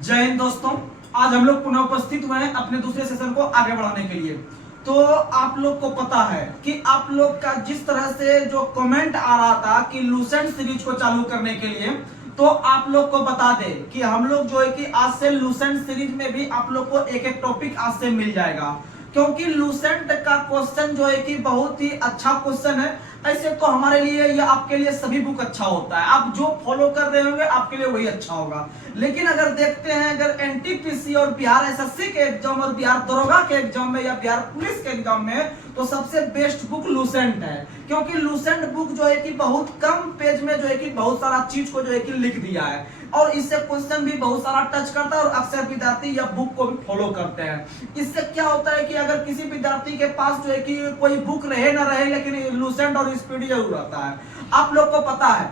जय हिंद दोस्तों। आज हम लोग पुनः उपस्थित हुए हैं अपने दूसरे सेशन को आगे बढ़ाने के लिए। तो आप लोग को पता है कि आप लोग का जिस तरह से जो कमेंट आ रहा था कि लूसेंट सीरीज को चालू करने के लिए, तो आप लोग को बता दें कि हम लोग जो है कि आज से लूसेंट सीरीज में भी आप लोग को एक एक टॉपिक आज से मिल जाएगा, क्योंकि लूसेंट का क्वेश्चन जो है कि बहुत ही अच्छा क्वेश्चन है। ऐसे तो हमारे लिए या आपके लिए सभी बुक अच्छा होता है, आप जो फॉलो कर रहे होंगे आपके लिए वही अच्छा होगा। लेकिन अगर देखते हैं, अगर एनटीपीसी और बिहार एसएससी के एग्जाम और बिहार दरोगा के एग्जाम में या बिहार पुलिस के एग्जाम में, तो सबसे बेस्ट बुक लूसेंट है। क्योंकि लूसेंट बुक जो है कि बहुत कम पेज में जो है कि बहुत सारा चीज को जो है कि लिख दिया है, और इससे क्वेश्चन भी बहुत सारा टच करता है और अक्सर विद्यार्थी या बुक को भी फॉलो करते हैं। इससे क्या होता है कि अगर किसी विद्यार्थी के पास जो है कि कोई बुक रहे ना रहे, लेकिन लूसेंट और स्पीडी जरूर रहता है। आप लोग को पता है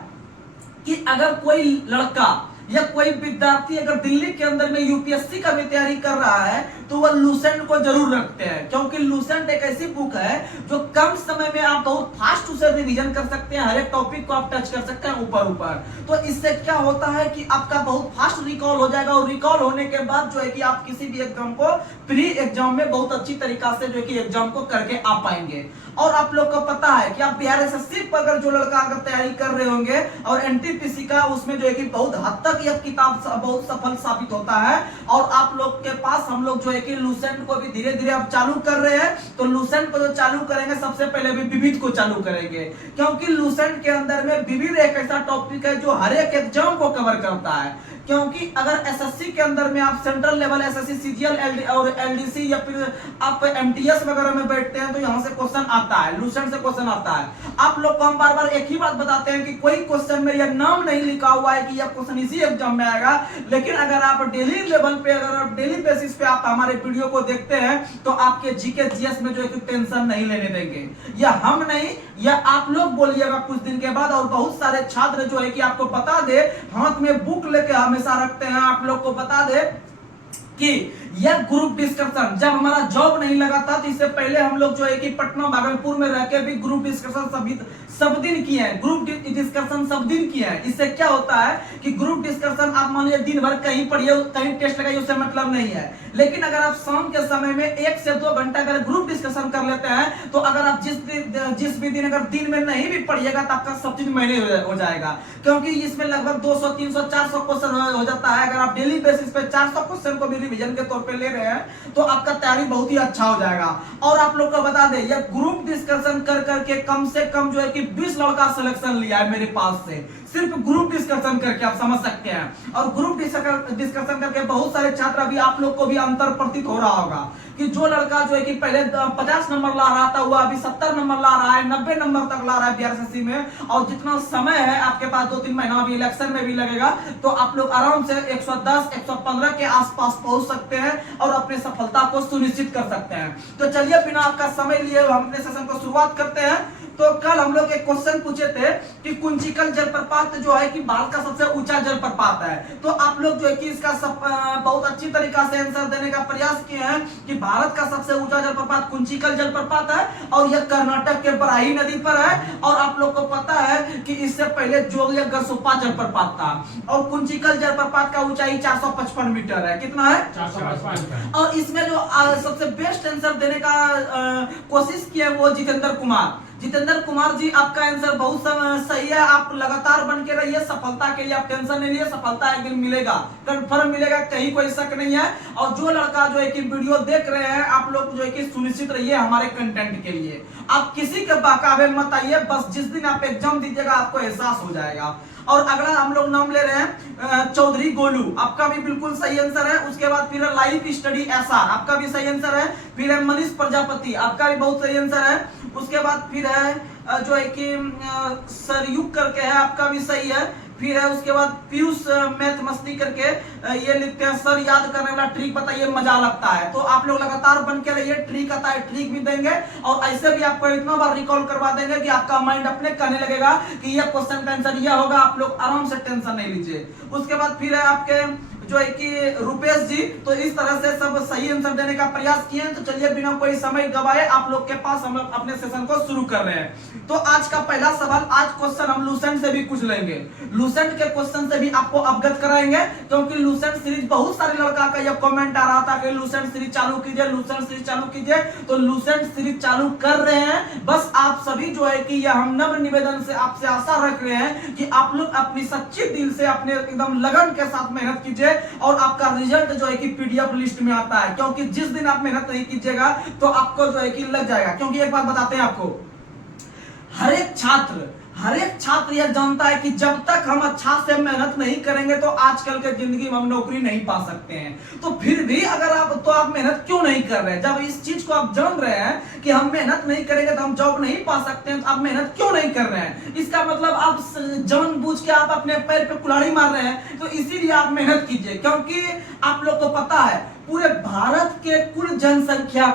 कि अगर कोई लड़का या कोई विद्यार्थी अगर दिल्ली के अंदर में यूपीएससी का भी तैयारी कर रहा है, तो वह लूसेंट को जरूर रखते हैं। क्योंकि लूसेंट एक ऐसी बुक है जो कम समय में आप बहुत फास्ट उसे रिवीजन कर सकते हैं, हर एक टॉपिक को आप टच कर सकते हैं ऊपर ऊपर। तो इससे क्या होता है कि आपका बहुत फास्ट रिकॉल हो जाएगा, और रिकॉल होने के बाद जो है कि आप किसी भी एग्जाम को प्री एग्जाम में बहुत अच्छी तरीका से जो है कि एग्जाम को करके आ पाएंगे। और आप लोग को पता है कि आप बिहार एसएससी पर अगर जो लड़का अगर तैयारी कर रहे होंगे और एनटीपीसी का, उसमें जो है कि बहुत हद तक यह किताब बहुत सफल साबित होता है। और आप लोग के पास हम लोग जो है कि लूसेंट को भी धीरे धीरे अब चालू कर रहे हैं। तो लूसेंट को जो चालू करेंगे, सबसे पहले भी विविध को चालू करेंगे, क्योंकि लूसेंट के अंदर में विविध एक ऐसा टॉपिक है जो हर एक एग्जाम को कवर करता है। क्योंकि अगर एसएससी के अंदर में आप सेंट्रल लेवल एसएससी सीजीएल और एलडीसी या फिर आप एमटीएस वगैरह में बैठते हैं, तो यहां से क्वेश्चन आता है, लूसेंट से क्वेश्चन आता है। आप लोग को हम बार बार एक ही बात बताते हैं कि कोई क्वेश्चन में यह नाम नहीं लिखा हुआ है कि यह क्वेश्चन इसी एग्जाम में आएगा। लेकिन अगर आप डेली लेवल पे, अगर आप डेली बेसिस पे आप हमारे वीडियो को देखते हैं, तो आपके जीके जीएस में जो है कि टेंशन नहीं लेने देंगे। यह हम नहीं, यह आप लोग बोलिएगा कुछ दिन के बाद। और बहुत सारे छात्र जो है कि आपको बता दे, हाथ में बुक लेके हमेशा रखते हैं। आप लोग को बता दे कि यह ग्रुप डिस्कशन जब हमारा जॉब नहीं लगा था, तो इससे पहले हम लोग जो है कि पटना भागलपुर में रहकर भी ग्रुप डिस्कशन सब दिन किए हैं, ग्रुप डिस्कशन सब दिन किए हैं। इससे क्या होता है कि ग्रुप डिस्कशन आप मान लीजिए दिन भर कहीं पढ़िए, कहीं टेस्ट लगाइए, उससे मतलब नहीं है। लेकिन अगर आप शाम के समय में 1 से 2 घंटा अगर ग्रुप डिस्कशन कर लेते हैं, तो अगर आप जिस भी दिन अगर दिन में नहीं भी पढ़िएगा, तो आपका सब चीज मैनेज हो जाएगा। क्योंकि इसमें लगभग 200 300 400 क्वेश्चन हो जाता है। अगर आप डेली बेसिस पे 400 क्वेश्चन को भी रिवीजन के तौर पे ले रहे हैं, तो आपका तैयारी बहुत ही अच्छा हो जाएगा। और आप लोग को बता दें, यह ग्रुप डिस्कशन कर करके कम से कम जो है कि 20 लड़का सिलेक्शन लिया है मेरे पास से, सिर्फ ग्रुप डिस्कशन करके। आप समझ सकते हैं। और ग्रुप डिस्कशन करके बहुत सारे छात्र, अभी आप लोग को भी अंतर प्रतीत हो रहा होगा कि जो लड़का जो है कि पहले 50 नंबर ला रहा था, वह अभी 70 नंबर ला रहा है, 90 नंबर तक ला रहा है बीआरएसएससी में। और जितना समय है आपके पास, 2-3 महीना अभी इलेक्शन में भी लगेगा, तो आप लोग आराम से 110 115 के आसपास पहुंच सकते हैं और अपनी सफलता को सुनिश्चित कर सकते हैं। तो चलिए बिना आपका समय लिए हम अपने सेशन को शुरुआत करते हैं। तो कल हम लोग एक क्वेश्चन पूछे थे कि कुंचिकल जलप्रपात जो है कि भारत का सबसे ऊंचा जलप्रपात है। तो आप लोग जो है कि इसका बहुत अच्छी तरीका से आंसर देने का प्रयास किए हैं कि भारत का सबसे ऊंचा जलप्रपात कुंचिकल जलप्रपात है, और यह कर्नाटक के बराही नदी पर है। और आप लोग को पता है कि इससे पहले जोग या गरसोप्पा जलप्रपात था, और कुंचिकल जलप्रपात का ऊंचाई 455 मीटर है। कितना है? 455। और इसमें जो सबसे बेस्ट आंसर देने का कोशिश किया वो जितेंद्र कुमार जी, आपका आंसर बहुत सही है। आप लगातार बन के रहिए, सफलता के लिए आप टेंशन नहीं लिए, सफलता एक दिन मिलेगा, कंफर्म मिलेगा, कहीं कोई शक नहीं है। और जो लड़का जो है कि वीडियो देख रहे हैं, आप लोग जो है कि सुनिश्चित रहिए हमारे कंटेंट के लिए। आप किसी के बहकावे मत आइए, बस जिस दिन आप एग्जाम दीजिएगा आपको एहसास हो जाएगा। और अगला हम लोग नाम ले रहे हैं चौधरी गोलू, आपका भी बिल्कुल सही आंसर है। उसके बाद फिर लाइफ स्टडी एसआर, आपका भी सही आंसर है। फिर है मनीष प्रजापति, आपका भी बहुत सही आंसर है। उसके बाद फिर है जो है कि सरयुग करके है, आपका भी सही है। फिर है उसके बाद पीयूष मैथ मस्ती करके ये लिखते हैं, सर याद करने वाला ट्रिक बताइए, मजा लगता है। तो आप लोग लगातार बन के रहिए, ट्रिक आता है ट्रिक भी देंगे, और ऐसे भी आपको इतना बार रिकॉल करवा देंगे कि आपका माइंड अपने कहने लगेगा कि यह क्वेश्चन का आंसर यह होगा। आप लोग आराम से टेंशन नहीं लीजिए। उसके बाद फिर है आपके जो है कि रुपेश जी तो इस तरह से सब सही आंसर देने का प्रयास किए हैं। तो चलिए बिना कोई समय गवाए आप लोग के पास हम लोग अपने सेशन को शुरू कर रहे हैं। तो आज का पहला सवाल, आज क्वेश्चन हम लूसेंट से भी कुछ लेंगे, लूसेंट के क्वेश्चन से भी आपको अवगत कराएंगे, क्योंकि लूसेंट सीरीज बहुत सारे लड़का का यह कमेंट आ रहा था कि लूसेंट सीरीज चालू कीजिए, लूसेंट सीरीज चालू कीजिए। तो लूसेंट सीरीज चालू कर रहे हैं। बस आप सभी जो है कि यह हम नम्र निवेदन से आपसे आशा रख रहे हैं कि आप लोग अपनी सच्ची दिल से अपने एकदम लगन के साथ मेहनत कीजिए और आपका रिजल्ट जो है कि पीडीएफ लिस्ट में आता है। क्योंकि जिस दिन आप मेहनत नहीं कीजिएगा तो आपको जो है कि लग जाएगा। क्योंकि एक बात बताते हैं आपको, हर एक छात्र यह जानता है कि जब तक हम अच्छा से मेहनत नहीं करेंगे तो आजकल के जिंदगी में हम नौकरी नहीं पा सकते हैं। तो फिर भी अगर आप मेहनत क्यों नहीं कर रहे हैं? जब इस चीज को आप जान रहे हैं कि हम मेहनत नहीं करेंगे तो हम जॉब नहीं पा सकते हैं, तो आप मेहनत क्यों नहीं कर रहे हैं? इसका मतलब आप जानबूझ के आप अपने पैर पे कुल्हाड़ी मार रहे हैं। तो इसीलिए आप मेहनत कीजिए, क्योंकि आप लोग को पता है पूरे भारत के कुल जनसंख्या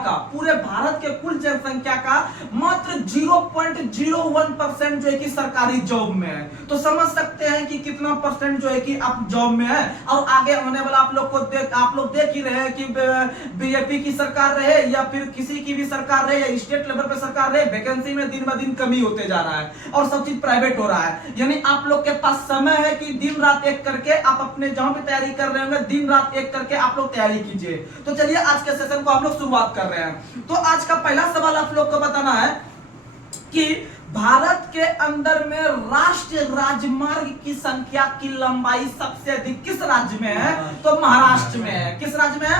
का मात्र 0.01% जो है कि सरकारी जॉब में है। तो समझ सकते हैं कि कितना परसेंट जो है कि आप जॉब में है। और आगे होने वाला आप लोग देख ही रहे हैं कि बीजेपी की सरकार रहे या फिर किसी की भी सरकार रहे या स्टेट लेवल पे सरकार रहे, वैकेंसी में दिन ब दिन कमी होते जा रहा है और सब चीज प्राइवेट हो रहा है। यानी आप लोग के पास समय है कि दिन रात एक करके आप अपने जहां भी तैयारी कर रहे होंगे, दिन रात एक करके आप लोग तैयारी कीजिए। तो चलिए आज के सेशन को हम लोग शुरुआत कर रहे हैं। तो आज का पहला सवाल आप लोग को बताना है कि भारत के अंदर में राष्ट्रीय राजमार्ग की संख्या की लंबाई सबसे अधिक किस राज्य में है? तो महाराष्ट्र में है। किस राज्य में है?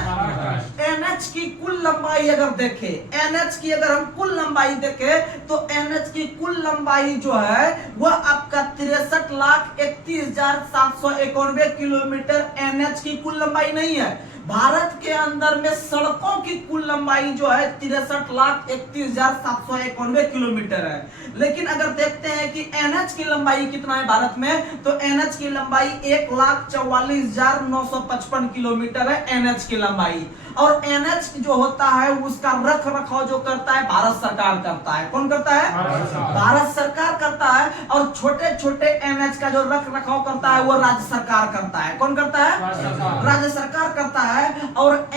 एनएच की कुल लंबाई अगर देखें, एनएच की अगर हम कुल लंबाई देखें तो एनएच की कुल लंबाई जो है वह आपका 63,31,791 किलोमीटर एनएच की कुल लंबाई नहीं है। भारत के अंदर में सड़कों की कुल लंबाई जो है 63,31,791 किलोमीटर है। लेकिन अगर देखते हैं कि एनएच की लंबाई कितना है भारत में, तो एनएच की लंबाई 1,44,955 किलोमीटर है एनएच की लंबाई। और एनएच जो होता है उसका रख रखाव जो करता है भारत सरकार करता है। कौन करता है? भारत सरकार करता है। और छोटे छोटे एनएच का जो रख रखाव करता है वो राज्य सरकार करता है। कौन करता है? राज्य सरकार करता है। और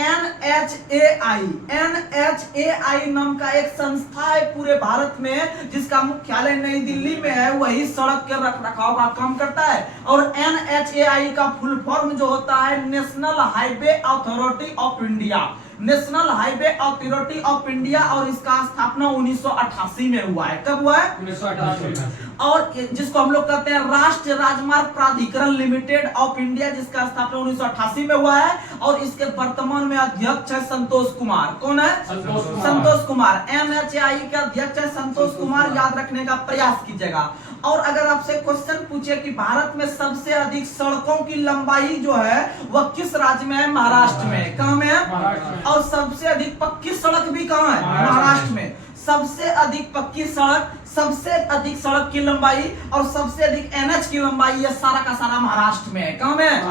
एनएचएआई नाम का एक संस्था है पूरे भारत में जिसका मुख्यालय नई दिल्ली में है, वही सड़क के रख रखाव का काम करता है। और एनएचएआई का फुल फॉर्म जो होता है national highway authority of India, national highway authority of India. और इसका स्थापना 1988 में हुआ है। कब हुआ है? 1988। और जिसको हम लोग कहते हैं राष्ट्रीय राजमार्ग प्राधिकरण लिमिटेड ऑफ इंडिया, जिसका स्थापना 1988 में हुआ है। और इसके वर्तमान में अध्यक्ष है संतोष कुमार। कौन है? संतोष कुमार। एनएचएआई के अध्यक्ष है संतोष कुमार, याद रखने का प्रयास कीजिएगा। और अगर आपसे क्वेश्चन पूछे कि भारत में सबसे अधिक सड़कों की लंबाई जो है वह किस राज्य में है? महाराष्ट्र में। कहां में है? और सबसे अधिक पक्की सड़क भी कहां है? महाराष्ट्र में। सबसे अधिक पक्की सड़क, सबसे अधिक सड़क की लंबाई और सबसे अधिक एनएच की लंबाई, ये सारा का सारा महाराष्ट्र में है। कहां में?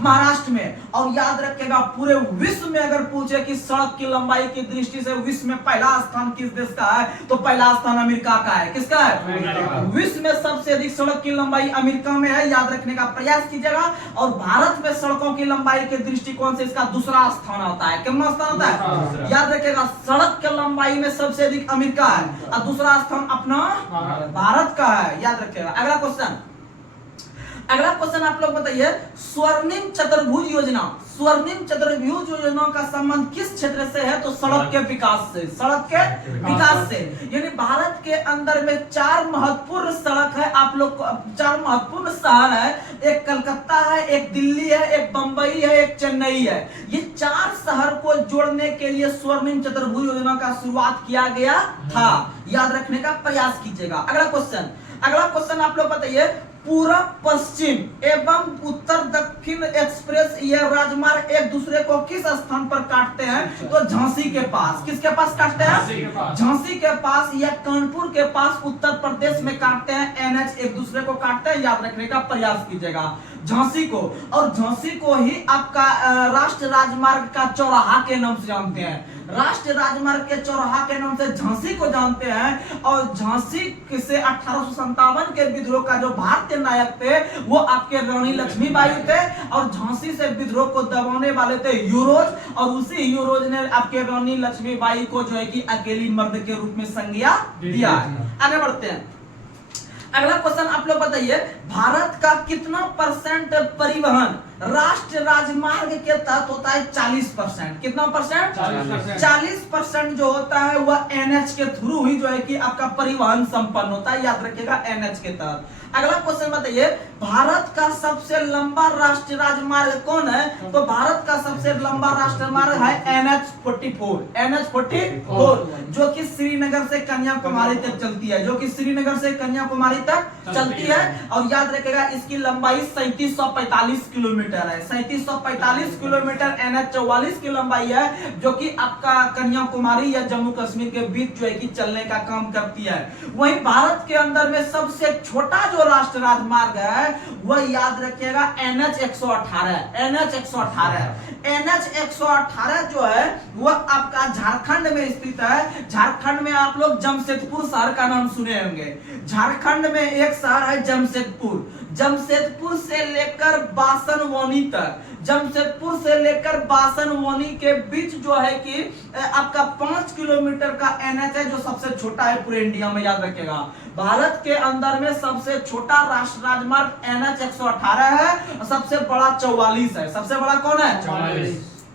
महाराष्ट्र में। और याद रखिएगा पूरे विश्व में अगर पूछे कि सड़क की लंबाई की दृष्टि से विश्व में पहला स्थान किस देश का है, तो पहला स्थान अमेरिका का है। किसका है? विश्व में सबसे अधिक सड़क की लंबाई अमेरिका में है, याद रखने का प्रयास कीजिएगा। और भारत में सड़कों की लंबाई के दृष्टिकोण से इसका दूसरा स्थान आता है। कितना स्थान आता है? याद रखिएगा सड़क की लंबाई में सबसे अधिक अमेरिका है और दूसरा स्थान अपना भारत का है। याद रखिएगा। अगला क्वेश्चन आप लोग बताइए, स्वर्णिम चतुर्भुज योजना, स्वर्णिम चतुर्भुज योजना का संबंध किस क्षेत्र से है? तो सड़क के विकास से, सड़क के विकास से। यानी भारत के अंदर में 4 महत्वपूर्ण सड़क है, आप लोग 4 महत्वपूर्ण शहर है। एक कलकत्ता है, एक दिल्ली है, एक बंबई है, एक चेन्नई है। ये 4 शहर को जोड़ने के लिए स्वर्णिम चतुर्भुज योजना का शुरुआत किया गया था। याद रखने का प्रयास कीजिएगा। अगला क्वेश्चन आप लोग बताइए, पूर्व पश्चिम एवं उत्तर दक्षिण एक्सप्रेस यह राजमार्ग एक दूसरे को किस स्थान पर काटते हैं? तो झांसी के पास। किसके पास काटते हैं? झांसी के पास या कानपुर के पास उत्तर प्रदेश में काटते हैं। एनएच एक दूसरे को काटते हैं, याद रखने का प्रयास कीजिएगा। झांसी को, और झांसी को ही आपका राष्ट्रीय राजमार्ग का चौराहा के नाम से जानते हैं। राष्ट्रीय राजमार्ग के चौराहा के नाम से झांसी को जानते हैं। और झांसी से 1857 के विद्रोह का जो भारतीय नायक थे वो आपके रानी लक्ष्मीबाई थे, और झांसी से विद्रोह को दबाने वाले थे यूरोज, और उसी यूरोज ने आपके रानी लक्ष्मीबाई को जो है कि अकेली मर्द के रूप में संज्ञा दिया। आगे बढ़ते हैं। अगला क्वेश्चन आप लोग बताइए, भारत का कितना परसेंट परिवहन राष्ट्रीय राजमार्ग के तहत होता है? 40%। कितना परसेंट? 40% जो होता है वह एनएच के थ्रू ही जो है कि आपका परिवहन संपन्न होता है, याद रखिएगा, एनएच के तहत। अगला क्वेश्चन बताइए, भारत का सबसे लंबा राष्ट्रीय राजमार्ग कौन है? तो भारत का सबसे लंबा राष्ट्रीय मार्ग है NH-44। NH-44 जो कि श्रीनगर से कन्याकुमारी तक चलती है, जो कि श्रीनगर से कन्याकुमारी तक चलती है। और याद रखिएगा इसकी लंबाई 3745 किलोमीटर है। 3745 किलोमीटर NH-44 की लंबाई है, जो कि आपका कन्याकुमारी या जम्मू कश्मीर के बीच जो है कि चलने का काम करती है। वहीं भारत के अंदर में सबसे छोटा जो राष्ट्रीय राजमार्ग है वह याद रखिएगा NH-118। NH-118 जो है वह आपका झारखंड में स्थित है। झारखंड में आप लोग जमशेदपुर शहर का नाम सुने होंगे। झारखंड में एक शहर है जमशेदपुर। जमशेदपुर से लेकर बासनवानी तक, जमशेदपुर से लेकर बासनवानी के बीच जो है कि आपका 5 किलोमीटर का एनएच है, जो सबसे छोटा है पूरे इंडिया में, याद रखिएगा। भारत के अंदर में सबसे छोटा राष्ट्रीय राजमार्ग NH-118 है, और सबसे बड़ा 44 है। सबसे बड़ा कौन है?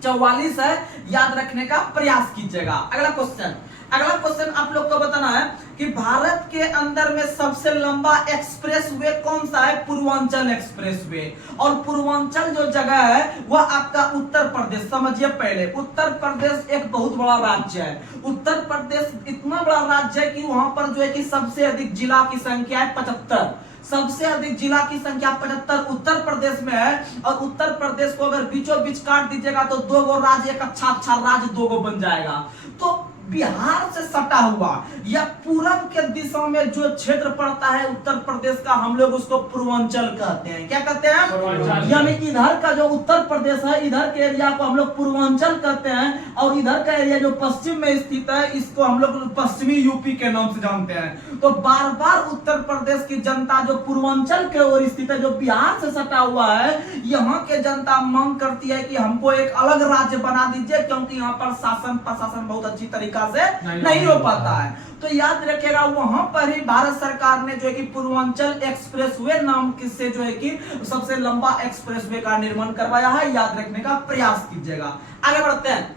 44 है, याद रखने का प्रयास कीजिएगा। अगला क्वेश्चन आप लोग को बताना है कि भारत के अंदर में सबसे लंबा एक्सप्रेसवे कौन सा है? पूर्वांचल एक्सप्रेसवे। और पूर्वांचल जो जगह है वह आपका उत्तर प्रदेश। समझिए पहले, उत्तर प्रदेश एक बहुत बड़ा राज्य है। उत्तर प्रदेश इतना बड़ा राज्य है कि वहां पर जो है कि सबसे अधिक जिला की संख्या है 75। सबसे अधिक जिला की संख्या 75 उत्तर प्रदेश में है। और उत्तर प्रदेश को अगर बीचों बीच काट दीजिएगा तो दो गो राज्य, एक अच्छा राज्य दो गो बन जाएगा। तो बिहार से सटा हुआ या पूरब के दिशा में जो क्षेत्र पड़ता है उत्तर प्रदेश का, हम लोग उसको पूर्वांचल कहते हैं। क्या कहते हैं? यानी इधर का जो उत्तर प्रदेश है, इधर के एरिया को हम लोग पूर्वांचल कहते हैं। और इधर का एरिया जो पश्चिम में स्थित है, इसको हम लोग पश्चिमी यूपी के नाम से जानते हैं। तो बार बार उत्तर प्रदेश की जनता जो पूर्वांचल के ओर स्थित है, जो बिहार से सटा हुआ है, यहाँ के जनता मांग करती है कि हमको एक अलग राज्य बना दीजिए, क्योंकि यहाँ पर शासन प्रशासन बहुत अच्छी तरीका से नहीं हो पाता है। तो याद रखिएगा, वहां पर ही भारत सरकार ने जो है कि पूर्वांचल एक्सप्रेसवे नाम से जो है कि सबसे लंबा एक्सप्रेसवे का निर्माण करवाया है। याद रखने का प्रयास कीजिएगा। आगे बढ़ते हैं।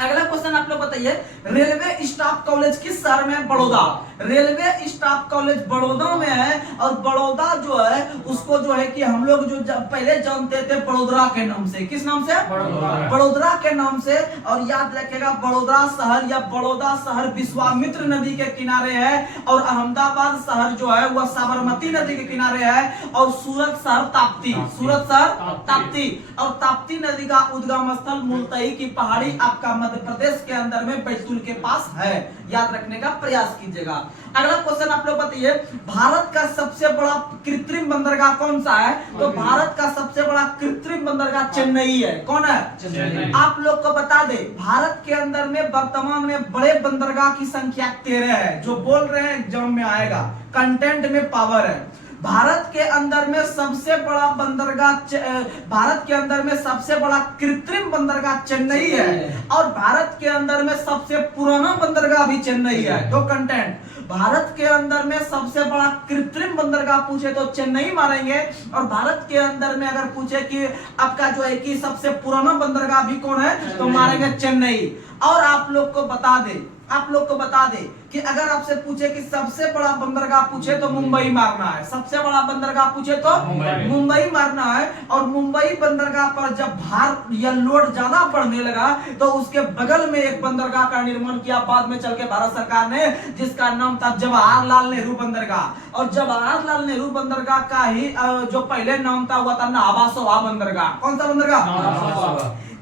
अगला क्वेश्चन आप लोग बताइए, रेलवे स्टाफ कॉलेज किस शहर में? Baroda. Railway staff college Baroda में है। और बड़ौदा जो है उसको जो है कि हम लोग जो पहले जानते थे बड़ोदरा के नाम से। किस नाम से? बड़ोदरा के नाम से। और याद रखिएगा, बड़ौदा शहर या बड़ौदा शहर विश्वामित्र नदी के किनारे है। और अहमदाबाद शहर जो है वह साबरमती नदी के किनारे है। और सूरत शहर ताप्ती। सूरत शहर ताप्ती। और ताप्ती नदी का उद्गम स्थल मुल्ताई की पहाड़ी आपका मध्य प्रदेश के अंदर में बैतूल के पास है। याद रखने का प्रयास कीजिएगा। अगला क्वेश्चन आप लोग बताइए, भारत का सबसे बड़ा कृत्रिम बंदरगाह कौन सा है? तो भारत का सबसे बड़ा कृत्रिम बंदरगाह चेन्नई है। कौन है? आप लोग को बता दे, भारत के अंदर में वर्तमान में बड़े बंदरगाह की संख्या 13 है। जो बोल रहे हैं एग्जाम में आएगा, कंटेंट में पावर है। भारत के अंदर में सबसे बड़ा बंदरगाह, भारत के अंदर में सबसे बड़ा कृत्रिम बंदरगाह चेन्नई है। और भारत के अंदर में सबसे पुराना बंदरगाह भी चेन्नई है। दो कंटेंट, भारत के अंदर में सबसे बड़ा कृत्रिम बंदरगाह पूछे तो चेन्नई मारेंगे। और भारत के अंदर में अगर पूछे कि आपका जो है कि सबसे पुराना बंदरगाह भी कौन है, तो मारेंगे चेन्नई। और आप लोग को बता दे कि अगर आपसे पूछे कि सबसे बड़ा बंदरगाह पूछे तो मुंबई मारना है। सबसे बड़ा बंदरगाह पूछे तो मुंबई मारना है। और मुंबई बंदरगाह पर जब भार या लोड ज्यादा पड़ने लगा तो उसके बगल में एक बंदरगाह का निर्माण किया बाद में चल के भारत सरकार ने, जिसका नाम था जवाहरलाल नेहरू बंदरगाह। और जवाहरलाल नेहरू बंदरगाह का ही जो पहले नाम था हुआ था नाभा सोवा बंदरगाह। कौन सा बंदरगाह?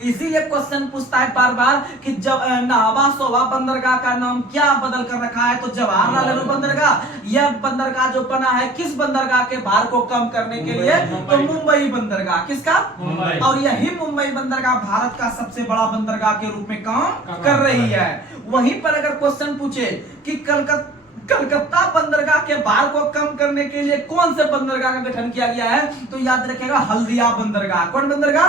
इसीलिए क्वेश्चन पूछता है बार बार कि जब नाभा सोवा बंदरगाह का नाम क्या बदल कर रखा है? तो जवाहरलाल नेहरू बंदरगाह। यह बंदरगाह जो बना है किस बंदरगाह के भार को कम करने के लिए? तो मुंबई बंदरगाह। किसका? और यही मुंबई बंदरगाह भारत का सबसे बड़ा बंदरगाह के रूप में काम कर रही है। वहीं पर अगर क्वेश्चन पूछे कि कलकत्ता बंदरगाह के भार को कम करने के लिए कौन से बंदरगाह का गठन किया गया है? तो याद रखिएगा हल्दिया बंदरगाह। कौन बंदरगाह?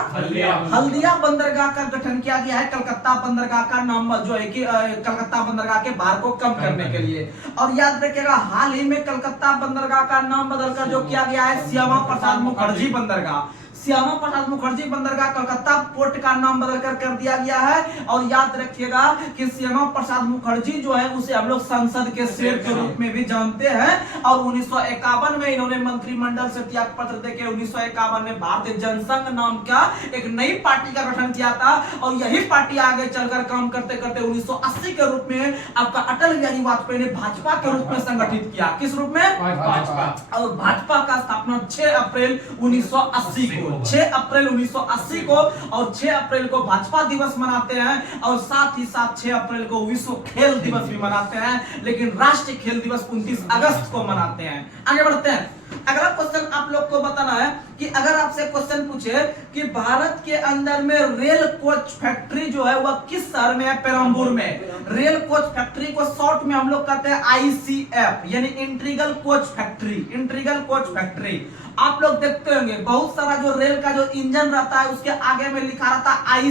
हल्दिया बंदरगाह का गठन किया गया है कलकत्ता बंदरगाह का नाम जो है कि कलकत्ता बंदरगाह के भार को कम करने के लिए। और याद रखिएगा हाल ही में कलकत्ता बंदरगाह का नाम बदलकर जो किया गया है श्यामा प्रसाद मुखर्जी बंदरगाह। श्यामा प्रसाद मुखर्जी बंदरगाह कलकत्ता पोर्ट का नाम बदलकर कर दिया गया है। और याद रखिएगा कि श्यामा प्रसाद मुखर्जी जो है उसे हम लोग संसद के शेर के रूप में भी जानते हैं। और 1951 में इन्होंने मंत्रिमंडल से त्याग पत्र देकर 1951 में भारतीय जनसंघ नाम का एक नई पार्टी का गठन किया था। और यही पार्टी आगे चलकर काम करते करते 1980 के रूप में आपका अटल बिहारी वाजपेयी ने भाजपा के रूप में संगठित किया। किस रूप में? भाजपा। और भाजपा का स्थापना 6 अप्रैल 1980 को 6 अप्रैल 1980 को और 6 अप्रैल को भाजपा दिवस मनाते हैं। और साथ ही साथ 6 अप्रैल को विश्व खेल दिवस भी मनाते हैं, लेकिन राष्ट्रीय खेल दिवस 29 अगस्त को मनाते हैं। आगे बढ़ते हैं। अगला क्वेश्चन आप लोग को बताना है कि अगर आपसे क्वेश्चन पूछे कि भारत के अंदर में रेल कोच फैक्ट्री जो है वह किस शहर में है? पेरम्बूर में। रेल कोच फैक्ट्री को शॉर्ट में हम लोग कहते हैं ICF, यानी integral coach factory. Integral coach factory आप लोग देखते होंगे बहुत सारा जो रेल का जो इंजन रहता है उसके आगे में लिखा रहता है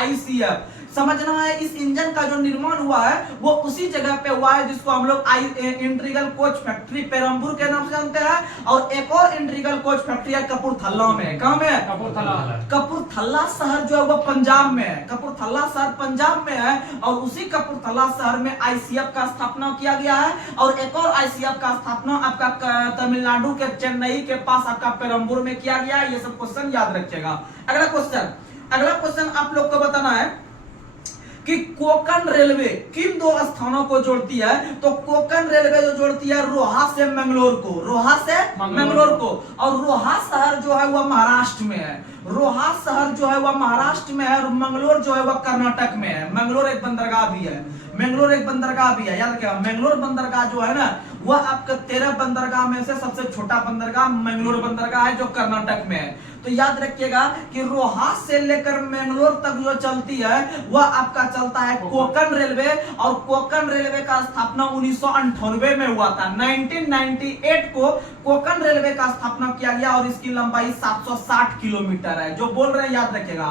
ICF। समझना है इस इंजन का जो निर्माण हुआ है वो उसी जगह पे हुआ है जिसको हम लोग इंटीग्रल कोच फैक्ट्री पेरम्बूर के नाम से जानते हैं। और एक और इंटीग्रल कोच फैक्ट्री है कपूरथला में। कहां में? कपूरथला शहर जो है वो पंजाब में है। कपूरथला शहर पंजाब में है और उसी कपूरथला शहर में ICF का स्थापना किया गया है। और एक और ICF का स्थापना आपका तमिलनाडु के चेन्नई के पास आपका पेरम्बूर में किया गया है। ये सब क्वेश्चन याद रखिएगा। अगला क्वेश्चन आप लोग को बताना है कि कोंकण रेलवे किन 2 स्थानों को जोड़ती है? तो कोंकण रेलवे जो जोड़ती है रोहा से मंगलोर को। रोहा से मंगलोर को। और रोहा शहर जो है वह महाराष्ट्र में है। रोहा शहर जो है वह महाराष्ट्र में है और मंगलोर जो है वह कर्नाटक में है। मंगलोर एक बंदरगाह भी है। मंगलोर एक बंदरगाह भी है। याद रखिएगा मंगलोर बंदरगाह जो है ना वह आपका 13 बंदरगाह में से सबसे छोटा बंदरगाह मंगलोर बंदरगाह है जो कर्नाटक में है। तो याद रखिएगा कि रोहा से लेकर मंगलोर तक जो चलती है वह आपका चलता है कोंकण रेलवे। और कोंकण रेलवे का स्थापना 1998 में हुआ था। 1998 को कोंकण रेलवे का स्थापना किया गया और इसकी लंबाई 760 किलोमीटर है। जो बोल रहे हैं याद रखिएगा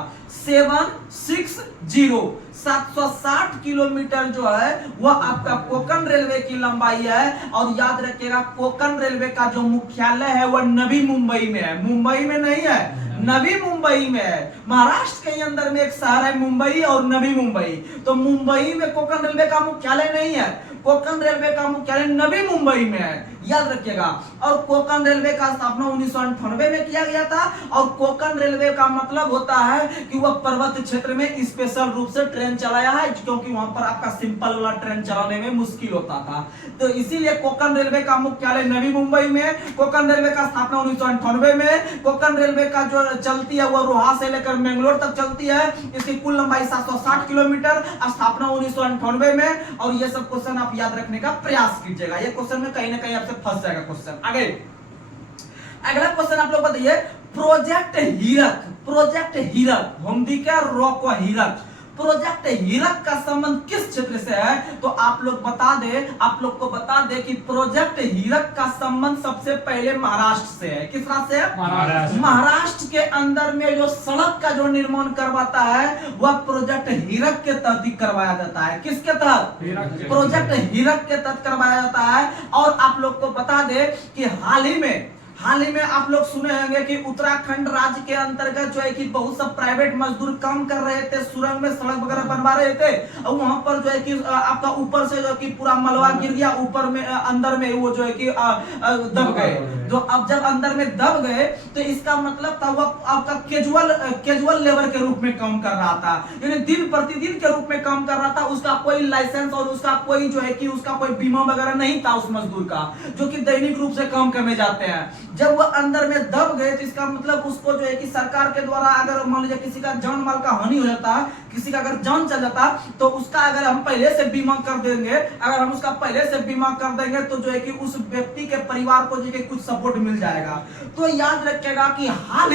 760 किलोमीटर जो है वह आपका कोंकण रेलवे की लंबाई है। और याद रखिएगा कोंकण रेलवे का जो मुख्यालय है वह नवी मुंबई में है। मुंबई में नहीं है, नवी मुंबई में है। महाराष्ट्र के अंदर में एक शहर है मुंबई और नवी मुंबई। तो मुंबई में कोंकण रेलवे का मुख्यालय नहीं है, कोंकण रेलवे का मुख्यालय नवी मुंबई में है। याद रखिएगा। और कोंकण रेलवे का स्थापना 1998 में किया गया था। और कोंकण रेलवे का मतलब होता है कि वह पर्वत क्षेत्र में स्पेशल रूप से ट्रेन चलाया है, क्योंकि वहां पर आपका सिंपल वाला ट्रेन चलाने में मुश्किल होता था। तो इसीलिए कोंकण रेलवे का मुख्यालय नवी मुंबई में। कोंकण रेलवे का स्थापना 1998 में। कोंकण रेलवे का जो चलती है वह रोहा से लेकर मंगलोर तक चलती है। इसकी कुल लंबाई 760 किलोमीटर। स्थापना 1998 में। और ये सब क्वेश्चन आप याद रखने का प्रयास कीजिएगा। ये क्वेश्चन में कहीं ना कहीं आपसे फंस जाएगा क्वेश्चन। आगे अगला क्वेश्चन आप लोग बताइए। प्रोजेक्ट हीरक हिंदी का रॉक हीरक। प्रोजेक्ट हीरक का संबंध किस क्षेत्र से है? तो आप लोग को बता दे कि प्रोजेक्ट हीरक का संबंध सबसे पहले महाराष्ट्र से है। किस राज्य से है? महाराष्ट्र के अंदर में जो सड़क का जो निर्माण करवाता है वह प्रोजेक्ट हीरक के तहत ही करवाया जाता है। किसके तहत? प्रोजेक्ट हीरक के तहत करवाया जाता है। और आप लोग को बता दे कि हाल ही में आप लोग सुने होंगे कि उत्तराखंड राज्य के अंतर्गत जो है कि बहुत सब प्राइवेट मजदूर काम कर रहे थे, सुरंग में सड़क वगैरह बनवा रहे थे। और वहां पर जो है कि आपका ऊपर से जो है कि पूरा मलबा गिर गया, ऊपर में अंदर में वो जो है कि दब गए। जो अब जब अंदर में दब गए तो इसका मतलब था वह आपका कैजुअल लेबर के रूप में काम कर रहा था, यानी दिन प्रतिदिन के रूप में काम कर रहा था। उसका कोई लाइसेंस और उसका कोई जो है कि उसका कोई बीमा वगैरह नहीं था उस मजदूर का, जो कि दैनिक रूप से काम करने जाते हैं। जब वो अंदर में दब गए तो इसका मतलब उसको जो है कि सरकार के द्वारा अगर मान लीजिए किसी का जान माल का हानि हो जाता, किसी का अगर जान चल जाता, तो उसका अगर हम पहले से बीमा कर देंगे, अगर हम उसका पहले से बीमा कर देंगे तो जो है कि उस व्यक्ति के परिवार को जो है कुछ सपोर्ट मिल जाएगा। तो याद रखिएगा कि हाल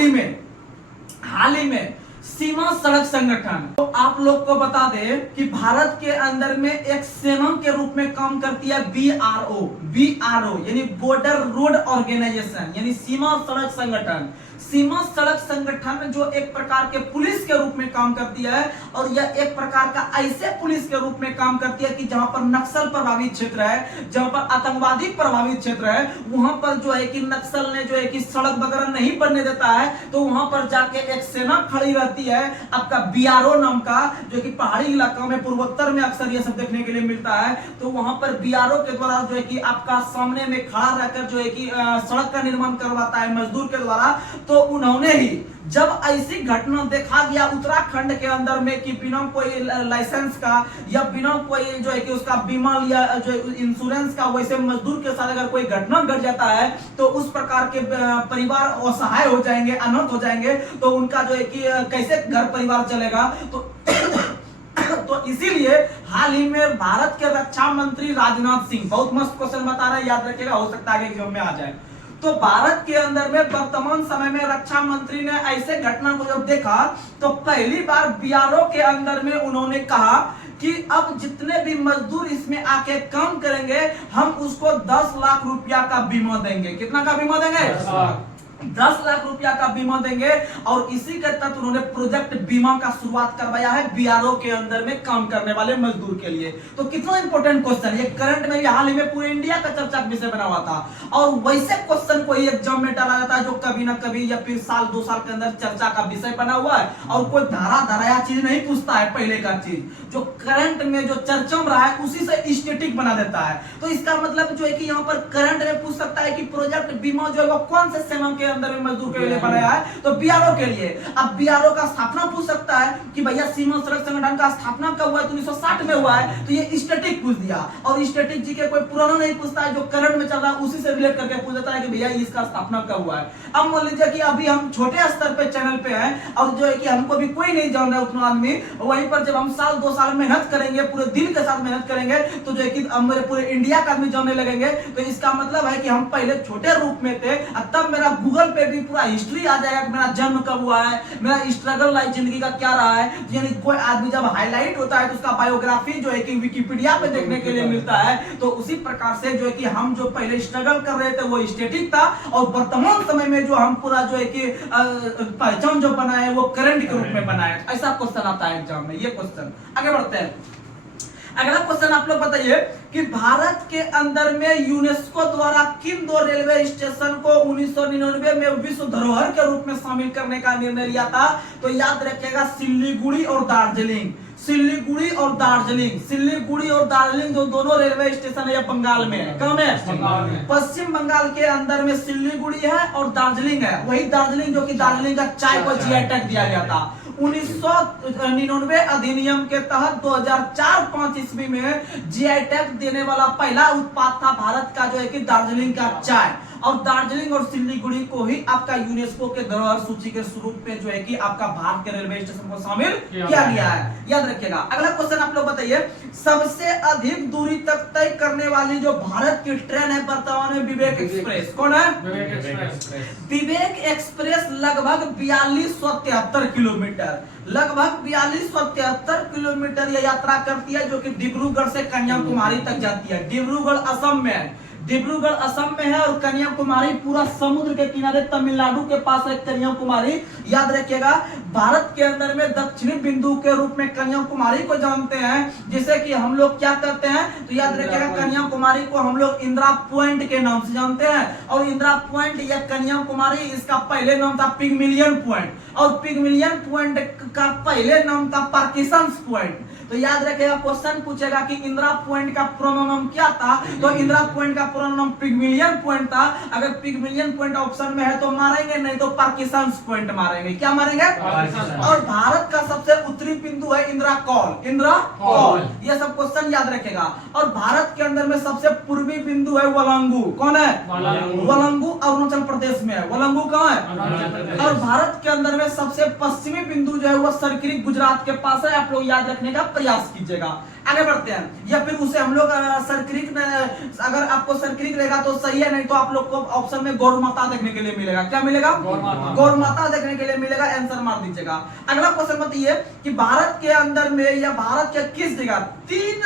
ही में सीमा सड़क संगठन, तो आप लोग को बता दें कि भारत के अंदर में एक सेना के रूप में काम करती है बीआरओ यानी बॉर्डर रोड ऑर्गेनाइजेशन, यानी सीमा सड़क संगठन। सीमा सड़क संगठन जो एक प्रकार के पुलिस के रूप में काम करती है, और यह एक प्रकार का ऐसे पुलिस के रूप में काम करती है कि जहां पर नक्सल प्रभावित क्षेत्र है, जहां पर आतंकवादी प्रभावित क्षेत्र है, वहां पर जो है कि नक्सल ने जो है कि सड़क वगैरह नहीं बनने देता है, तो वहां पर जाके एक सेना खड़ी रहती है आपका बीआरओ नाम का, जो कि पहाड़ी इलाका में पूर्वोत्तर में अक्सर यह सब देखने के लिए मिलता है। तो वहां पर बीआरओ के द्वारा जो है कि आपका सामने में खड़ा रहकर जो है कि सड़क का निर्माण करवाता है मजदूर के द्वारा। तो उन्होंने ही जब ऐसी घटना देखा गया उत्तराखंड के अंदर में कि बिना कोई लाइसेंस का या बिना कोई जो है कि उसका बीमा लिया जो इंश्योरेंस का, वैसे मजदूर के साथ अगर कोई घटना घट जाता है तो उस प्रकार के परिवार असहाय हो जाएंगे, अनाथ हो जाएंगे, तो उनका जो है कि कैसे घर परिवार चलेगा। तो इसीलिए हाल ही में भारत के रक्षा मंत्री राजनाथ सिंह, बहुत मस्त क्वेश्चन बता रहे हैं, याद रखिएगा, हो सकता है कि एग्जाम में आ जाए। तो भारत के अंदर में वर्तमान समय में रक्षा मंत्री ने ऐसे घटना को जब देखा तो पहली बार बीआरओ के अंदर में उन्होंने कहा कि अब जितने भी मजदूर इसमें आके काम करेंगे हम उसको 10 लाख रुपया का बीमा देंगे। कितना का बीमा देंगे? 10 लाख रुपया का बीमा देंगे। और इसी के तहत उन्होंने प्रोजेक्ट बीमा का शुरुआत करवाया है बीआरओ के अंदर में काम करने वाले मजदूर के लिए। तो कितना इंपॉर्टेंट क्वेश्चन, ये करंट में भी हाल ही में पूरे इंडिया का चर्चा का विषय बना हुआ था, और वैसे क्वेश्चन को ही एग्जाम में डाला जाता है जो कभी ना कभी या फिर साल 2 साल के अंदर चर्चा का विषय बना हुआ है, और कोई धराया चीज नहीं पूछता है, पहले का चीज जो करंट में जो चर्चा में रहा है उसी से स्टैटिक बना देता है। तो इसका मतलब जो है कि यहाँ पर करंट में पूछ सकता है कि प्रोजेक्ट बीमा जो है वो कौन से सेना के अंदर में मजदूर के लिए बनाया है, तो बीआरओ के लिए। अब बीआरओ का स्थापना पूछ सकता है कि भैया सीमा सड़क संगठन का स्थापना कब हुआ है, तो 1960 में हुआ है, तो ये स्टैटिक पूछ दिया। और स्टैटिक जी के कोई पुराना नहीं पूछता है, जो करंट में चल रहा है उसी से रिलेट करके पूछ देता है कि भैया इसका स्थापना कब हुआ है। अब मान लीजिए कि अभी हम छोटे स्तर पे चैनल पे हैं और जो है कि हमको भी कोई नहीं जान रहा है उतना आदमी, वहीं पर जब हम साल 2 साल मेहनत करेंगे, पूरे दिन के साथ मेहनत करेंगे, तो जो है कि मेरे पूरे इंडिया का आदमी जानने लगेंगे। तो इसका मतलब है कि हम पहले छोटे रूप में थे, तब मेरा गूगल पे भी पूरा हिस्ट्री आ जाएगा कि मेरा जन्म कब हुआ है, मेरा स्ट्रगल लाइफ जिंदगी का क्या रहा है। यानी कोई आदमी जब हाईलाइट होता है तो उसका बायोग्राफी जो है कि विकिपीडिया पे देखने के लिए मिलता है। तो उसी प्रकार से जो है कि हम जो पहले स्ट्रगल कर रहे थे वो स्टैटिक था, और वर्तमान समय में जो हम पूरा जो है कि पहचान जो बनाए वो करंट के रूप में बनाए। ऐसा क्वेश्चन आता है एग्जाम में। ये क्वेश्चन आगे बढ़ते हैं। अगला क्वेश्चन आप लोग बताइए कि भारत के अंदर में यूनेस्को द्वारा किन 2 रेलवे स्टेशन को 1999 में विश्व धरोहर के रूप में शामिल करने का निर्णय लिया था? तो याद रखिएगा सिलीगुड़ी और दार्जिलिंग। सिलीगुड़ी और दार्जिलिंग जो दोनों रेलवे स्टेशन है बंगाल में है। कहाँ में? पश्चिम बंगाल के अंदर में सिलीगुड़ी है और दार्जिलिंग है। वही दार्जिलिंग जो कि दार्जिलिंग का चाय को जीआई टैग दिया गया था 1999 अधिनियम के तहत 2004-5 ईस्वी में जीआई टैग देने वाला पहला उत्पाद था भारत का जो है कि दार्जिलिंग का चाय। और दार्जिलिंग और सिलीगुड़ी को ही आपका यूनेस्को के धरोहर सूची के स्वरूप में जो है कि आपका भारत के रेलवे स्टेशन को शामिल किया गया है। याद रखिएगा। अगला क्वेश्चन आप लोग बताइए, सबसे अधिक दूरी तक तय करने वाली जो भारत की ट्रेन है वर्तमान में विवेक एक्सप्रेस। कौन है? विवेक एक्सप्रेस लगभग 4273 किलोमीटर, लगभग 4273 किलोमीटर ये यात्रा करती है, जो कि डिब्रूगढ़ से कन्याकुमारी तक जाती है। डिब्रूगढ़ असम में है, डिब्रूगढ़ असम में है, और कन्याकुमारी पूरा समुद्र के किनारे तमिलनाडु के पास है कन्याकुमारी। याद रखिएगा, भारत के अंदर में दक्षिणी बिंदु के रूप में कन्याकुमारी को जानते हैं। जैसे कि हम लोग क्या करते हैं, तो याद रखिएगा कन्याकुमारी को हम लोग इंदिरा पॉइंट के नाम से जानते हैं। और इंदिरा पॉइंट या कन्याकुमारी, इसका पहले नाम था पिगमिलियन पॉइंट, और पिगमिलियन पॉइंट का पहले नाम था पार्किंसंस पॉइंट। तो याद रखेगा क्वेश्चन पूछेगा कि इंदिरा पॉइंट का प्रोनोनम क्या था, तो इंदिरा पॉइंट का प्रोनोनम पिग्मिलियन पॉइंट था। अगर पिग्मिलियन पॉइंट ऑप्शन में है तो मारेंगे, नहीं तो पार्किंसंस पॉइंट मारेंगे। क्या मारेंगे? और भारत का सबसे उत्तरी बिंदु है इंदिरा कॉल, इंदिरा कॉल, ये सब क्वेश्चन याद रखेगा। और भारत के अंदर में सबसे पूर्वी बिंदु है वलंगू। कौन है? वलंगू अरुणाचल प्रदेश में है। वलंगू कहाँ है? और भारत के अंदर में सबसे पश्चिमी बिंदु जो है वो सरक्रिक गुजरात के पास है। आप लोग याद रखने का प्रयास कीजिएगा। आगे बढ़ते हैं, या फिर उसे हम लोग सरक्रिक, अगर आपको सरक्रिक रहेगा तो सही है, नहीं तो आप लोग को ऑप्शन में गौर माता देखने के लिए मिलेगा। क्या मिलेगा? गौर माता देखने के लिए मिलेगा। आंसर मार दीजिएगा। अगला क्वेश्चन बताइए कि भारत के अंदर में या भारत के किस जगह तीन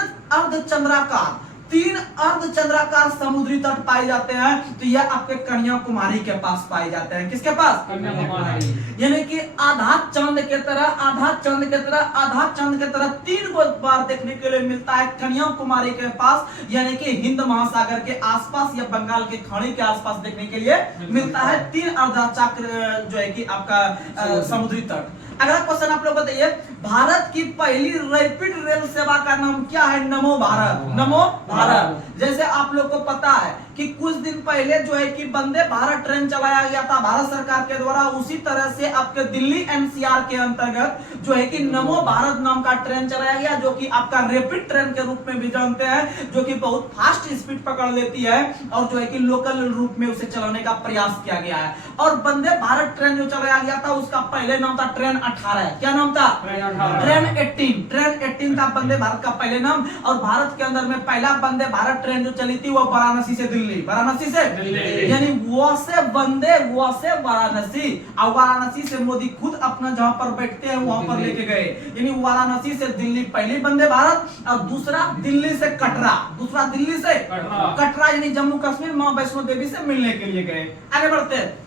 अर्धचंद्राकार समुद्री तट पाए जाते हैं? तो यह आपके कन्याकुमारी के पास पाए जाते हैं। किसके पास? कन्याकुमारी। यानी कि आधा चांद के तरह, आधा चांद के तरह, आधा चांद के तरह 3 बार देखने के लिए मिलता है कन्याकुमारी के पास, यानी कि हिंद महासागर के आसपास या बंगाल के खाड़ी के आसपास देखने के लिए मिलता है 3 अर्धचक्र जो है कि आपका समुद्री तट। अगला क्वेश्चन आप लोग बताइए, भारत की पहली रैपिड रेल सेवा का नाम क्या है? नमो भारत। नमो भारत। जैसे आप लोग को पता है कि कुछ दिन पहले जो है कि वंदे भारत ट्रेन चलाया गया था भारत सरकार के द्वारा, उसी तरह से आपके दिल्ली एनसीआर के अंतर्गत जो है कि नमो भारत नाम का ट्रेन चलाया गया, जो कि आपका रैपिड ट्रेन के रूप में भी जानते हैं, जो कि बहुत फास्ट स्पीड पकड़ लेती है और जो है कि लोकल रूप में उसे चलाने का प्रयास किया गया है। और वंदे भारत ट्रेन जो चलाया गया था उसका पहले नाम था ट्रेन 18। क्या नाम था? ट्रेन 18। ट्रेन 18 था वंदे भारत का पहले नाम। और भारत के अंदर में पहला वंदे भारत ट्रेन जो चली थी वो वाराणसी से दिल्ली, वाराणसी से दिल्ली, यानी वो से वंदे, वो से वाराणसी, और वाराणसी से मोदी खुद अपना जहां पर बैठते हैं वहां पर लेके गए। यानी वाराणसी से दिल्ली पहली वंदे भारत, और दूसरा दिल्ली से कटरा, दूसरा दिल्ली से कटरा यानी जम्मू कश्मीर मां वैष्णो देवी से मिलने के लिए गए। आगे बढ़ते हैं,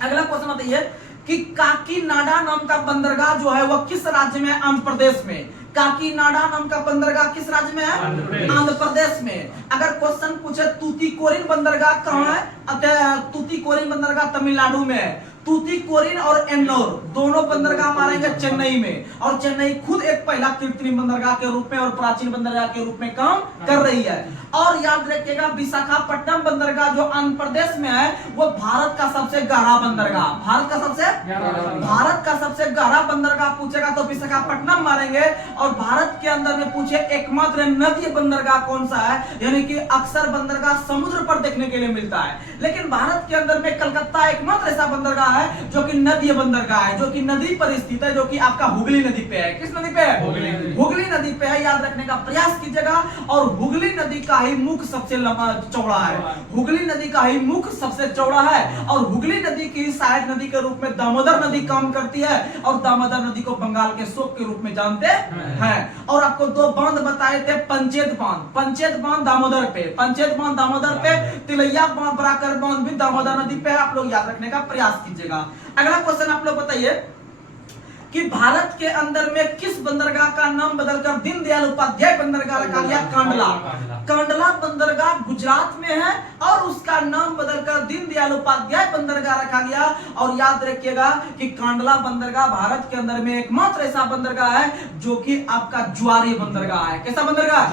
अगला क्वेश्चन बताइए कि काकीनाडा नाम का बंदरगाह जो है वह किस राज्य में? आंध्र प्रदेश में। काकीनाडा नाम का बंदरगाह किस राज्य में है? आंध्र प्रदेश में। अगर क्वेश्चन पूछे तूतीकोरिन बंदरगाह कहाँ है? तूतीकोरिन बंदरगाह तमिलनाडु में है। तूतीकोरिन और एन्नोर दोनों बंदरगाह मारेंगे चेन्नई में, और चेन्नई खुद एक पहला कृत्रिम बंदरगाह के रूप में और प्राचीन बंदरगाह के रूप में काम कर रही है। और याद रखिएगा विशाखापट्टनम बंदरगाह जो आंध्र प्रदेश में है वो भारत का सबसे गहरा बंदरगाह, भारत का सबसे गहरा बंदरगाह पूछेगा तो विशाखापट्टनम मारेंगे। और भारत के अंदर में पूछे एकमात्र नदी बंदरगाह कौन सा है, यानी कि अक्सर बंदरगाह समुद्र पर देखने के लिए मिलता है, लेकिन भारत के अंदर में कलकत्ता एकमात्र ऐसा बंदरगाह है जो कि नदी बंदरगाह है, जो कि नदी पर स्थित है, जो कि आपका हुगली नदी पे है। किस नदी पे है? हुगली नदी पे है। याद रखने का प्रयास कीजिएगा। और हुगली नदी का ही मुख सबसे लंबा चौड़ा है, हुगली नदी का ही मुख सबसे चौड़ा है। और हुगली नदी की सहायक नदी के रूप में दामोदर नदी काम करती है, और दामोदर नदी को बंगाल के शोक के रूप में जानते हैं। और आपको 2 बांध बताए थे, पंचेत बांध दामोदर पे, पंचेत बांध दामोदर पे, तिलैया बांध बराकर बांध भी दामोदर नदी पे है। आप लोग याद रखने का प्रयास कीजिएगा। अगला क्वेश्चन आप लोग बताइए कि भारत के अंदर में किस बंदरगाह का नाम बदलकर दीनदयाल उपाध्याय बंदरगाह रखा गया? कांडला। कांडला बंदरगाह गुजरात में है और उसका नाम बदलकर दीनदयाल उपाध्याय बंदरगाह रखा गया। और याद रखिएगा कि कांडला बंदरगाह भारत के अंदर में एकमात्र ऐसा बंदरगाह है जो कि आपका ज्वारीय बंदरगाह है। कैसा बंदरगाह?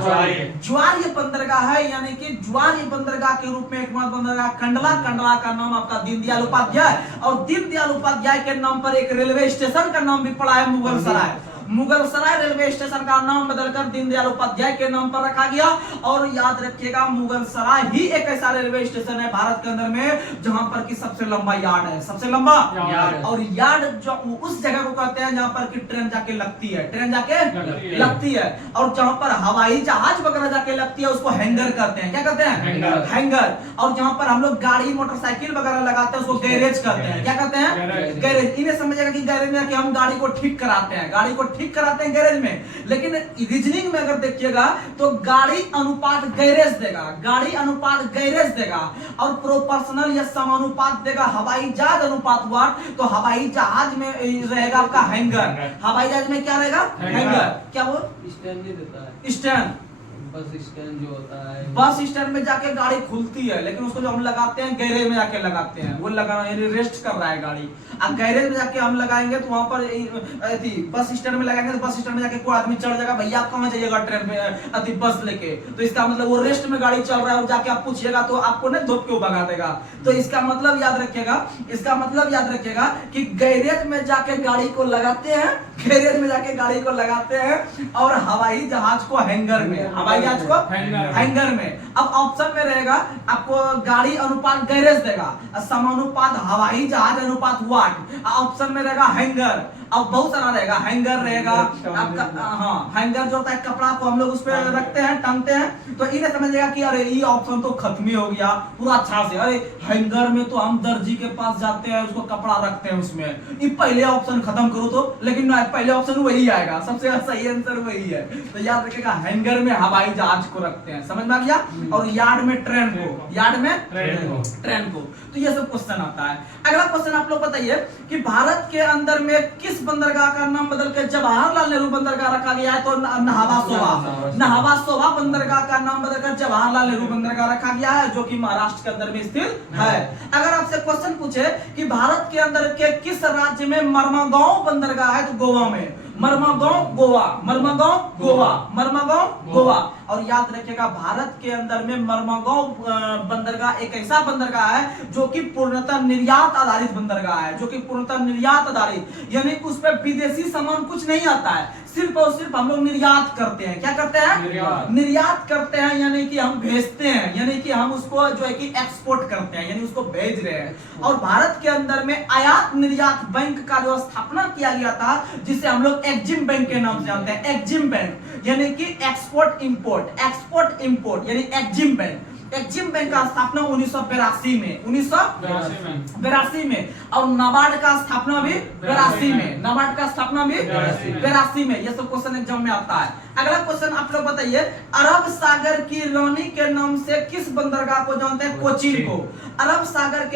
ज्वारीय बंदरगाह है, यानी कि ज्वारीय बंदरगाह के रूप में एकमात्र बंदरगाह कांडला। कांडला का नाम आपका दीनदयाल उपाध्याय, और दीनदयाल उपाध्याय के नाम पर एक रेलवे स्टेशन का नाम भी पड़ा है, मुगलसराय। मुगलसराय रेलवे स्टेशन का नाम बदलकर दीनदयाल उपाध्याय के नाम पर रखा गया। और याद रखिएगा मुगलसराय ही एक ऐसा रेलवे स्टेशन है भारत के अंदर में जहां पर की सबसे लंबा यार्ड है, सबसे लंबा यार्ड। और यार्ड जो उस जगह को कहते हैं जहां पर की ट्रेन जाके लगती है, ट्रेन जाके लगती है। और जहां पर हवाई जहाज वगैरह जाके लगती है उसको हैंगर कहते हैं। क्या कहते हैं? हैंगर। और जहां पर हम लोग गाड़ी मोटरसाइकिल वगैरह लगाते हैं उसको गैरेज कहते हैं। क्या कहते हैं? गैरेज। इन्हें समझेगा कि गैरेज में कि हम गाड़ी को ठीक कराते हैं, गाड़ी को ठीक कराते हैं गैरेज में। लेकिन रीजनिंग में अगर देखिएगा तो गाड़ी अनुपात गैरेज देगा, गाड़ी अनुपात गैरेज देगा, और प्रोपोर्शनल या समानुपात देगा हवाई जहाज अनुपात हुआ तो हवाई जहाज में रहेगा आपका हैंगर। हवाई जहाज में क्या रहेगा? हैंगर। क्या वो? स्टैंड देता है, स्टैंड। बस स्टैंड जो होता है, बस स्टैंड में जाके गाड़ी खुलती है, लेकिन उसको जो हम लगाते हैं गैरेज में जाके लगाते हैं, वो लगाना यानी रेस्ट कर रहा है गाड़ी। अब गैरेज में जाके हम लगाएंगे तो वहां पर बस स्टैंड में लगाएंगे तो बस स्टैंड में जाके कोई आदमी चढ़ जाएगा, भैया आप कहाँ जाइएगा ट्रेन में बस लेके, तो इसका मतलब वो रेस्ट में गाड़ी चल रहा है और जाके आप पूछिएगा तो आपको नहीं धूप क्यों भगा देगा। तो इसका मतलब याद रखिएगा, इसका मतलब याद रखिएगा कि गैरेज में जाके गाड़ी को लगाते हैं, गैरेज में जाके गाड़ी को लगाते हैं, और हवाई जहाज को हैंगर में, हवाई जहाज को हैंगर में। अब ऑप्शन में रहेगा आपको गाड़ी अनुपात गैरेज देगा, समानुपात हवाई जहाज अनुपात वाट, ऑप्शन में रहेगा हैंगर। अब बहुत सारा रहेगा, हैंगर रहेगा आपका, हाँ हैंगर जो होता है कपड़ा को हम लोग उस पर रखते हैं, टांगते हैं, तो इन्हें समझिएगा कि अरे ये ऑप्शन तो खत्म ही हो गया पूरा अच्छा से, अरे हैंगर में तो हम दर्जी के पास जाते हैं उसको कपड़ा रखते हैं उसमें, ये पहले ऑप्शन खत्म करो तो, लेकिन पहले ऑप्शन वही आएगा, सबसे सही आंसर वही है। तो याद रखिएगा हैंगर में हवाई जहाज को रखते हैं, समझ में आ गया, और यार्ड में ट्रेन को, यार्ड में ट्रेन को। तो ये सब क्वेश्चन आता है। अगला क्वेश्चन आप लोग बताइए कि भारत के अंदर में किस बंदरगाह का नाम बदल के जवाहरलाल नेहरू बंदरगाह रखा गया है? तो नहावा सोवा बंदरगाह का नाम बदलकर जवाहरलाल नेहरू बंदरगाह रखा गया है, जो कि महाराष्ट्र के अंदर में स्थित है। अगर आपसे क्वेश्चन पूछे कि भारत के अंदर के किस राज्य में मर्मागांव बंदरगाह है? तो गोवा में, मर्मागांव गोवा, मर्मागांव गोवा, मर्मागांव गोवा। और याद रखिएगा भारत के अंदर में मर्मागांव बंदरगाह एक ऐसा बंदरगाह है जो कि पूर्णतः निर्यात आधारित बंदरगाह है, जो कि पूर्णतः निर्यात आधारित, यानी उस पर विदेशी सामान कुछ नहीं आता है, सिर्फ और सिर्फ हम लोग निर्यात करते हैं। क्या करते हैं? निर्यात करते हैं, यानी कि हम भेजते हैं, यानी कि हम उसको जो है कि एक्सपोर्ट करते हैं, यानी उसको भेज रहे हैं। और भारत के अंदर में आयात निर्यात बैंक का जो स्थापना किया गया था, जिसे हम लोग एक्जिम बैंक के नाम से जानते हैं, एक्जिम बैंक, यानी कि एक्सपोर्ट इंपोर्ट, एक्सपोर्ट इंपोर्ट यानी एक्जिम बैंक। एक्जिम बैंक का स्थापना 1982 में, 1982 में, और नाबार्ड का स्थापना भी 82 में, नाबार्ड का स्थापना भी 82 में। ये सब क्वेश्चन एग्जाम में आता है। अगला क्वेश्चन आप लोग बताइए, अरब सागर की रानी के नाम से किस बंदरगाह को जानते हैं? कोचीन को। अरब सागर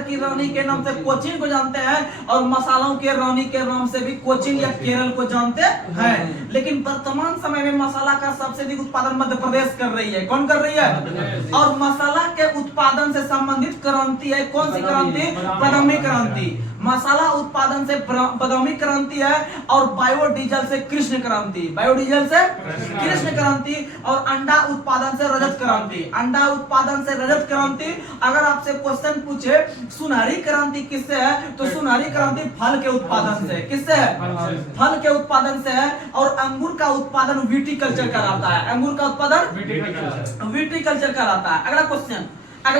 की रानी के नाम से कोचीन को जानते हैं, और मसालों के रानी के नाम से भी कोचीन या केरल को जानते हैं। लेकिन वर्तमान समय में मसाला का सबसे अधिक उत्पादन मध्य प्रदेश कर रही है। कौन कर रही है? और मसाला के उत्पादन से संबंधित क्रांति है, कौन सी क्रांति? बादामी क्रांति। मसाला उत्पादन से बादामी क्रांति है, और बायोडीजल से कृष्ण क्रांति, बायोडीजल से कृष्ण क्रांति, और अंडा उत्पादन से रजत क्रांति, अंडा उत्पादन से रजत क्रांति। अगर आपसे क्वेश्चन पूछे सुनहरी क्रांति किससे है? तो सुनहरी क्रांति फल के उत्पादन से, किससे है? फल के उत्पादन से है। और अंगूर का उत्पादन विटीकल्चर कहलाता है, अंगूर का उत्पादन विटीकल्चर कहलाता है। अगला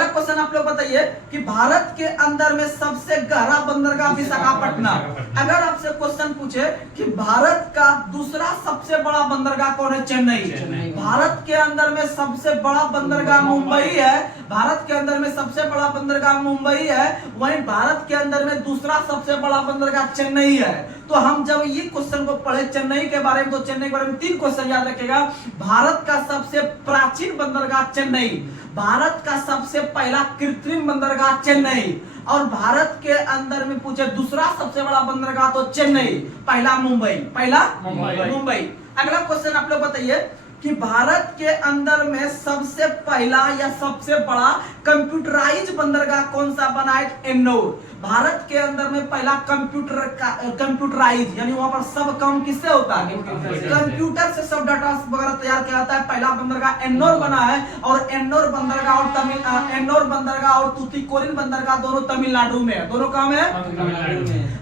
क्वेश्चन आप लोग बताइए कि भारत के अंदर में सबसे गहरा बंदरगाह विशाखापट्टनम। अगर आपसे क्वेश्चन पूछे कि भारत का दूसरा सबसे बड़ा बंदरगाह कौन है? चेन्नई। भारत के अंदर में सबसे बड़ा बंदरगाह मुंबई है, भारत के अंदर में सबसे बड़ा बंदरगाह मुंबई है, वहीं भारत के अंदर में दूसरा सबसे बड़ा बंदरगाह चेन्नई है। तो हम जब ये क्वेश्चन को पढ़े चेन्नई के बारे में, तो चेन्नई के बारे में 3 क्वेश्चन याद रखेगा। भारत का सबसे प्राचीन बंदरगाह चेन्नई, भारत का सबसे पहला कृत्रिम बंदरगाह चेन्नई, और भारत के अंदर में पूछे दूसरा सबसे बड़ा बंदरगाह तो चेन्नई, पहला मुंबई, पहला मुंबई। अगला क्वेश्चन आप लोग बताइए कि भारत के अंदर में सबसे पहला या सबसे बड़ा कंप्यूटराइज बंदरगाह कौन सा बना है? एन्नौर। भारत के अंदर में पहला कंप्यूटराइज यानी वहां पर सब काम किससे होता है? कंप्यूटर से सब डाटा वगैरह तैयार किया जाता है। पहला बंदरगाह एन्नौर बना है, और एन्नौर बंदरगाह और तूतीकोरिन बंदरगाह दोनों तमिलनाडु में है, दोनों कहाँ में है?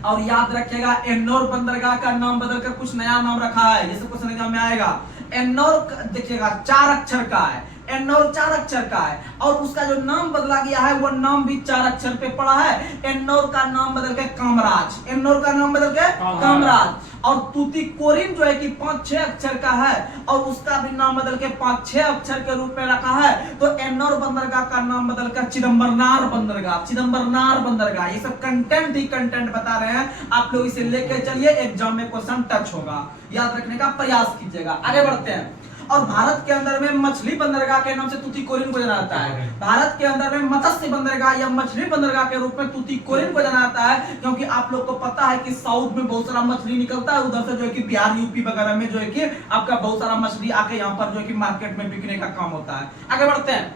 और याद रखिएगा एन्नौर बंदरगाह का नाम बदलकर कुछ नया नाम रखा है, जैसे क्वेश्चन एग्जाम में आएगा। एन्नौर देखिएगा 4 अक्षर का है, एन्नौर 4 अक्षर का है, और उसका जो नाम बदला गया है वो नाम भी 4 अक्षर पे पड़ा है। एन्नौर का नाम बदल के कामराज, एन्नौर का नाम बदल के कामराज। और तूतीकोरिन जो है कि 5-6 अक्षर का है, और उसका भी नाम बदल के 5-6 अक्षर के रूप में रखा है। तो एन्नौर बंदरगाह का नाम बदलकर चिदम्बरनार बंदरगाह, चिदम्बरनार बंदरगाह। ये सब कंटेंट ही कंटेंट बता रहे हैं, आप लोग इसे लेके चलिए, एग्जाम में क्वेश्चन टच होगा, याद रखने का प्रयास कीजिएगा। आगे बढ़ते हैं। और भारत के अंदर में मछली बंदरगाह के नाम से तूतीकोरिन को जाना जाता है। भारत के अंदर में मत्स्य बंदरगाह या मछली बंदरगाह के रूप में तूतीकोरिन को जाना जाता है, क्योंकि आप लोग को पता है कि साउथ में बहुत सारा मछली निकलता है, उधर से जो है कि बिहार यूपी वगैरह में जो है कि आपका बहुत सारा मछली आके यहाँ पर जो है कि मार्केट में बिकने का काम होता है। आगे बढ़ते हैं।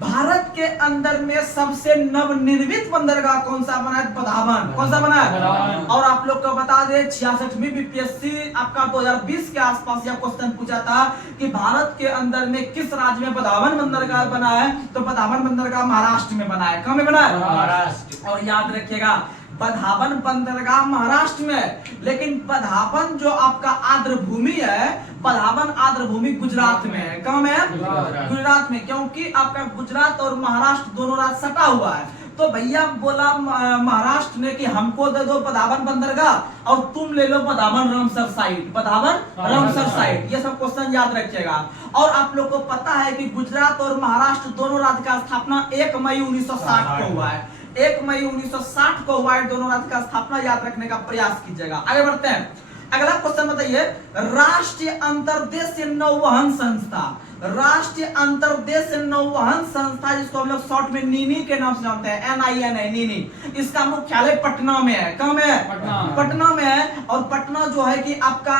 भारत के अंदर में सबसे नवनिर्मित बंदरगाह कौन सा बना है? बंधावन। कौन सा बना है? और आप लोग को बता दें 66वीं बीपीएससी आपका 2020 के आसपास यह क्वेश्चन पूछा था कि भारत के अंदर में किस राज्य में बंधावन बंदरगाह बना है? तो बंधावन बंदरगाह महाराष्ट्र में बना है। कहां में बना है? महाराष्ट्र। और याद रखिएगा बंधावन बंदरगाह महाराष्ट्र में, लेकिन बंधावन जो आपका आर्द्र भूमि है, बंधावन आर्द्र भूमि गुजरात में है। कहां में है? गुजरात में, क्योंकि आपका गुजरात और महाराष्ट्र दोनों राज्य सटा हुआ है। तो भैया बोला महाराष्ट्र ने कि हमको दे दो बंधावन बंदरगाह और तुम ले लो बंधावन रामसर साइट, बंधावन रामसर साइट। ये सब क्वेश्चन याद रखिएगा। और आप लोग को पता है कि गुजरात और महाराष्ट्र दोनों राज्य का स्थापना 1 मई 1960 को हुआ है। 1 मई 1960 को हुआ है। दोनों राज्य का स्थापना याद रखने का प्रयास कीजिएगा। आगे बढ़ते हैं। अगला क्वेश्चन बताइए, राष्ट्रीय अंतर्देशीय नौवहन संस्था, राष्ट्रीय अंतर्देशीय नौवहन संस्था जिसको हम लोग शॉर्ट में नीनी के नाम से जानते हैं, NINI, नीनी, इसका मुख्यालय पटना में है। कहां में है? पटना में है। और पटना जो है कि आपका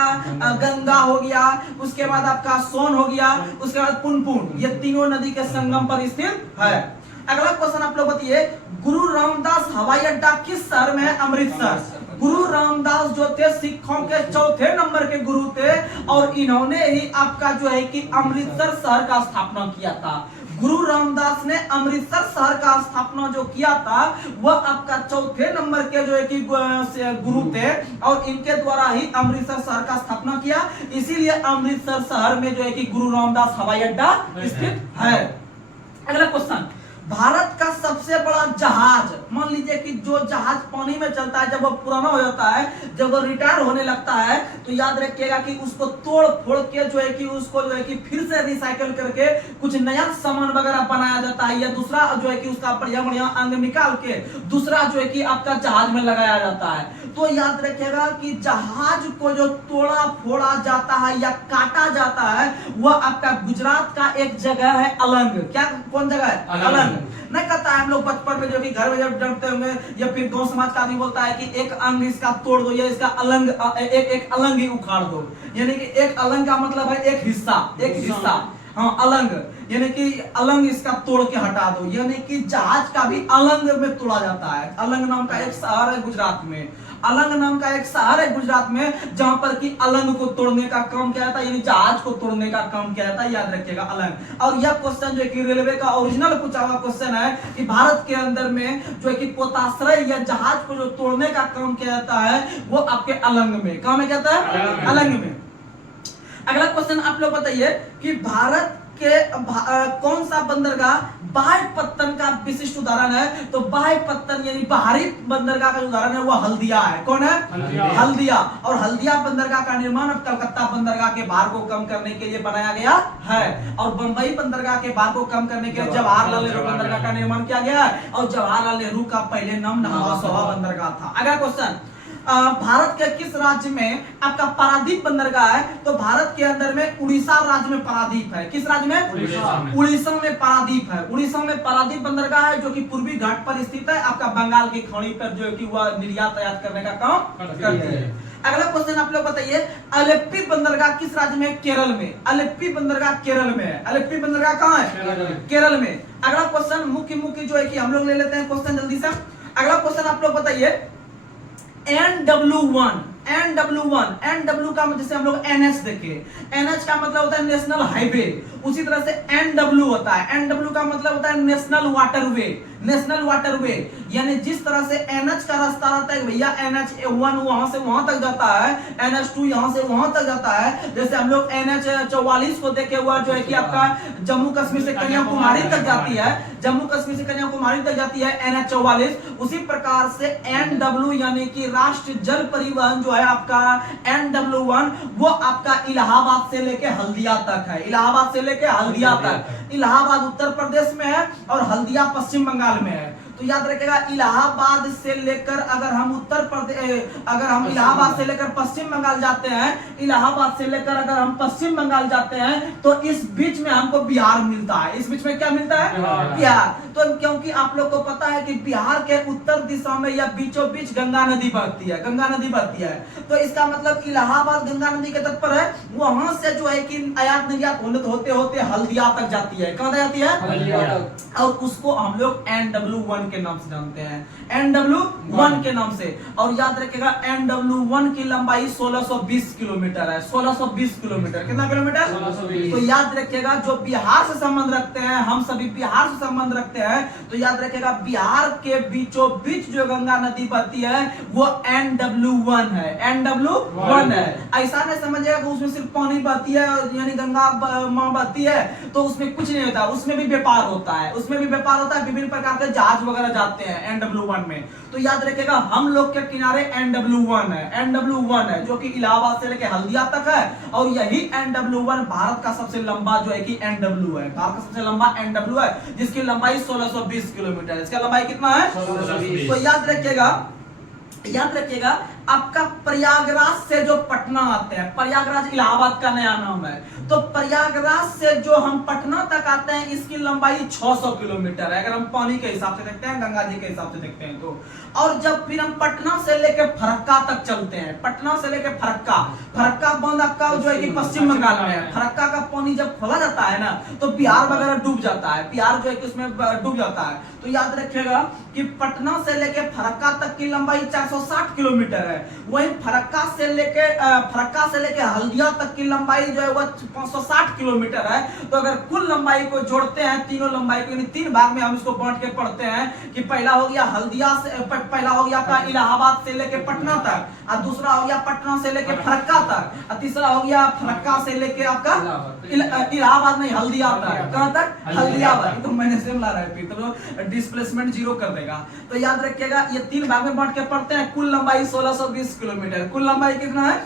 गंगा हो गया, उसके बाद आपका सोन हो गया, उसके बाद पुनपुन, ये तीनों नदी के संगम पर स्थित है। अगला क्वेश्चन आप लोग बताइए, गुरु रामदास हवाई अड्डा किस शहर में है? अमृतसर। गुरु रामदास जो थे सिखों के चौथे नंबर के गुरु थे और इन्होंने ही आपका जो है कि अमृतसर शहर का स्थापना किया था। गुरु रामदास ने अमृतसर शहर का स्थापना जो किया था वह आपका चौथे नंबर के जो है कि गुरु थे और इनके द्वारा ही अमृतसर शहर का स्थापना किया। इसीलिए अमृतसर शहर में जो है कि गुरु रामदास हवाई अड्डा स्थित है। अगला क्वेश्चन, भारत का सबसे बड़ा जहाज, मान लीजिए कि जो जहाज पानी में चलता है, जब वो पुराना हो जाता है, जब वो रिटायर होने लगता है, तो याद रखिएगा कि उसको तोड़ फोड़ के जो है कि उसको जो है कि फिर से रिसाइकल करके कुछ नया सामान वगैरह बनाया जाता है, या दूसरा जो है कि उसका बढ़िया बढ़िया अंग निकाल के दूसरा जो है कि आपका जहाज में लगाया जाता है। तो याद रखिएगा कि जहाज को जो तोड़ा फोड़ा जाता है या काटा जाता है वह आपका गुजरात का एक जगह है अलंग। क्या, कौन जगह है? अलंग। नहीं कहता है हम लोग बचपन में जो कि घर में जब डरते होंगे या फिर गांव समाज का आदमी बोलता है कि एक अंग इसका तोड़ दो या इसका अलंग एक अलंग ही उखाड़ दो, यानी कि एक अलंग का मतलब है एक हिस्सा। हाँ, अलंग यानी कि अलंग इसका तोड़ के हटा दो, यानी कि जहाज का भी अलंग में तोड़ा जाता है। अलंग नाम का एक शहर है गुजरात में, अलंग नाम का एक शहर है गुजरात में, जहां पर कि अलंग को तोड़ने का काम किया जाता है, यानी जहाज को तोड़ने का काम किया जाता है। याद रखिएगा अलंग। और यह क्वेश्चन जो है कि रेलवे का ओरिजिनल पूछा हुआ क्वेश्चन है कि भारत के अंदर में जो है कि पोताश्रय या जहाज को जो तोड़ने का काम किया जाता है वो आपके अलंग में, कहां में कहता है? अलंग में। अगला क्वेश्चन आप लोग बताइए कि भारत के कौन सा बंदरगाह बाह्यपत्तन का विशिष्ट उदाहरण है? तो बाह्यपत्तन यानी बाहरी बंदरगाह का उदाहरण है वो हल्दिया है। कौन है? हल्दिया। और हल्दिया बंदरगाह का निर्माण अब कलकत्ता बंदरगाह के भार को कम करने के लिए बनाया गया है, और बंबई बंदरगाह के भार को कम करने के लिए जवाहरलाल नेहरू बंदरगाह का निर्माण किया गया है, और जवाहरलाल नेहरू का पहले नाम नहवा बंदरगाह था। अगला क्वेश्चन, भारत के किस राज्य में आपका पारादीप बंदरगाह है? तो भारत के अंदर में उड़ीसा राज्य में पारादीप है। किस राज्य में? उड़ीसा में पारादीप है। उड़ीसा में पारादीप बंदरगाह है जो कि पूर्वी घाट पर स्थित है, आपका बंगाल की खाड़ी पर जो कि वह निर्यात आयात करने का काम करती है। अगला क्वेश्चन आप लोग बताइए, अलेप्पी बंदरगाह किस राज्य में? केरल में। अलेप्पी बंदरगाह केरल में है। अलेप्पी बंदरगाह कहाँ है? केरल में। अगला क्वेश्चन मुख्य जो है कि हम लोग ले लेते हैं क्वेश्चन जल्दी से। अगला क्वेश्चन आप लोग बताइए, NW1 NW का जैसे हम लोग NH देखे, NH का मतलब होता है नेशनल हाईवे, उसी तरह से NW होता है। NW का मतलब होता है नेशनल वाटरवे। नेशनल वाटरवे यानी जिस तरह से NH का रास्ता रहता है भैया, NH1 वहां से वहां तक जाता है, NH2 यहां से वहां तक जाता है। जैसे हम लोग NH44 को देखे हुआ जो है कि आपका जम्मू कश्मीर से कन्याकुमारी तक जाती है, जम्मू कश्मीर से कन्याकुमारी तक जाती है NH44। उसी प्रकार से NW यानी कि राष्ट्रीय जल परिवहन जो है आपका NW1 वो आपका इलाहाबाद से लेके हल्दिया तक है। इलाहाबाद से लेके हल्दिया तक। इलाहाबाद उत्तर प्रदेश में है और हल्दिया पश्चिम बंगाल में है। तो याद रखिएगा इलाहाबाद से लेकर अगर हम उत्तर प्रदेश, अगर हम इलाहाबाद से लेकर पश्चिम बंगाल जाते हैं, इलाहाबाद से लेकर अगर हम पश्चिम बंगाल जाते हैं तो इस बीच में हमको बिहार मिलता है। इस बीच में क्या मिलता है? बिहार। तो क्योंकि आप लोग को पता है कि बिहार के उत्तर दिशा में या बीचों बीच गंगा नदी बहती है, गंगा नदी बहती है। तो इसका मतलब इलाहाबाद गंगा नदी के तट पर है, वहां से जो है कि आयात निर्यात होते होते हल्दिया तक जाती है। कहां जाती है? और उसको हम लोग NW1 के नाम से जानते हैं, NW1 के नाम से। और याद रखिएगा NW1 की लंबाई 1620 किलोमीटर है। 1620 किलोमीटर, कितना किलोमीटर? 1620। तो याद रखिएगा जो बिहार से संबंध रखते हैं, हम सभी बिहार से संबंध रखते हैं, तो याद रखिएगा बिहार के बीचों बीच जो गंगा नदी बहती है वो NW1 है, NW1 है। ऐसा नहीं समझिएगा कि उसमें सिर्फ पानी बहती है यानी गंगा मां बहती है तो उसमें कुछ नहीं होता, उसमें भी व्यापार होता है, उसमें भी व्यापार होता है, विभिन्न प्रकार के जहाज वगैरह जाते हैं NW1 में। तो याद रखिएगा हम लोग के किनारे NW1 है, NW1 है जो कि इलाहाबाद से लेकर हल्दिया तक है। और यही NW1 भारत का सबसे लंबा जो है कि NW है, भारत का सबसे लंबा NW है जिसकी लंबाई 1620 किलोमीटर है। इसका लंबाई कितना है? 1620। तो याद रखिएगा आपका प्रयागराज से जो पटना आते हैं, प्रयागराज इलाहाबाद का नया नाम है, तो प्रयागराज से जो हम पटना तक आते हैं इसकी लंबाई 600 किलोमीटर है अगर हम पानी के हिसाब से देखते हैं, गंगा जी के हिसाब से देखते हैं तो। और जब फिर हम पटना से लेकर फरक्का तक चलते हैं, पटना से लेकर फरक्का बांध आपका जो है कि पश्चिम बंगाल में है। फरक्का का पानी जब खोला जाता है ना तो बिहार वगैरह डूब जाता है, बिहार जो है कि उसमें डूब जाता है। तो याद रखिएगा कि पटना से लेकर फरक्का तक की लंबाई 460 किलोमीटर है। वहीं फरक्का से लेकर हल्दिया तक की लंबाई जो है वह 560 किलोमीटर है। तो अगर कुल लंबाई को जोड़ते हैं, तीनों लंबाई को, यानी तीन भाग में हम इसको बांट के पढ़ते हैं कि पहला हो गया हल्दिया से, पहला हो गया आपका इलाहाबाद से लेकर पटना तक, और दूसरा हो गया पटना से लेकर फरक्का तक, और तीसरा हो गया फरक्का से लेकर आपका इलाहाबाद नहीं हल्दिया तक। कहां तक? हल्दिया। तो मैंने सेम ला रहा है फिर तो डिस्प्लेसमेंट 0 कर देगा। तो याद रखिएगा ये तीन भाग में बांट के पढ़ते हैं। कुल लंबाई 1620 किलोमीटर, कुल लंबाई कितना है?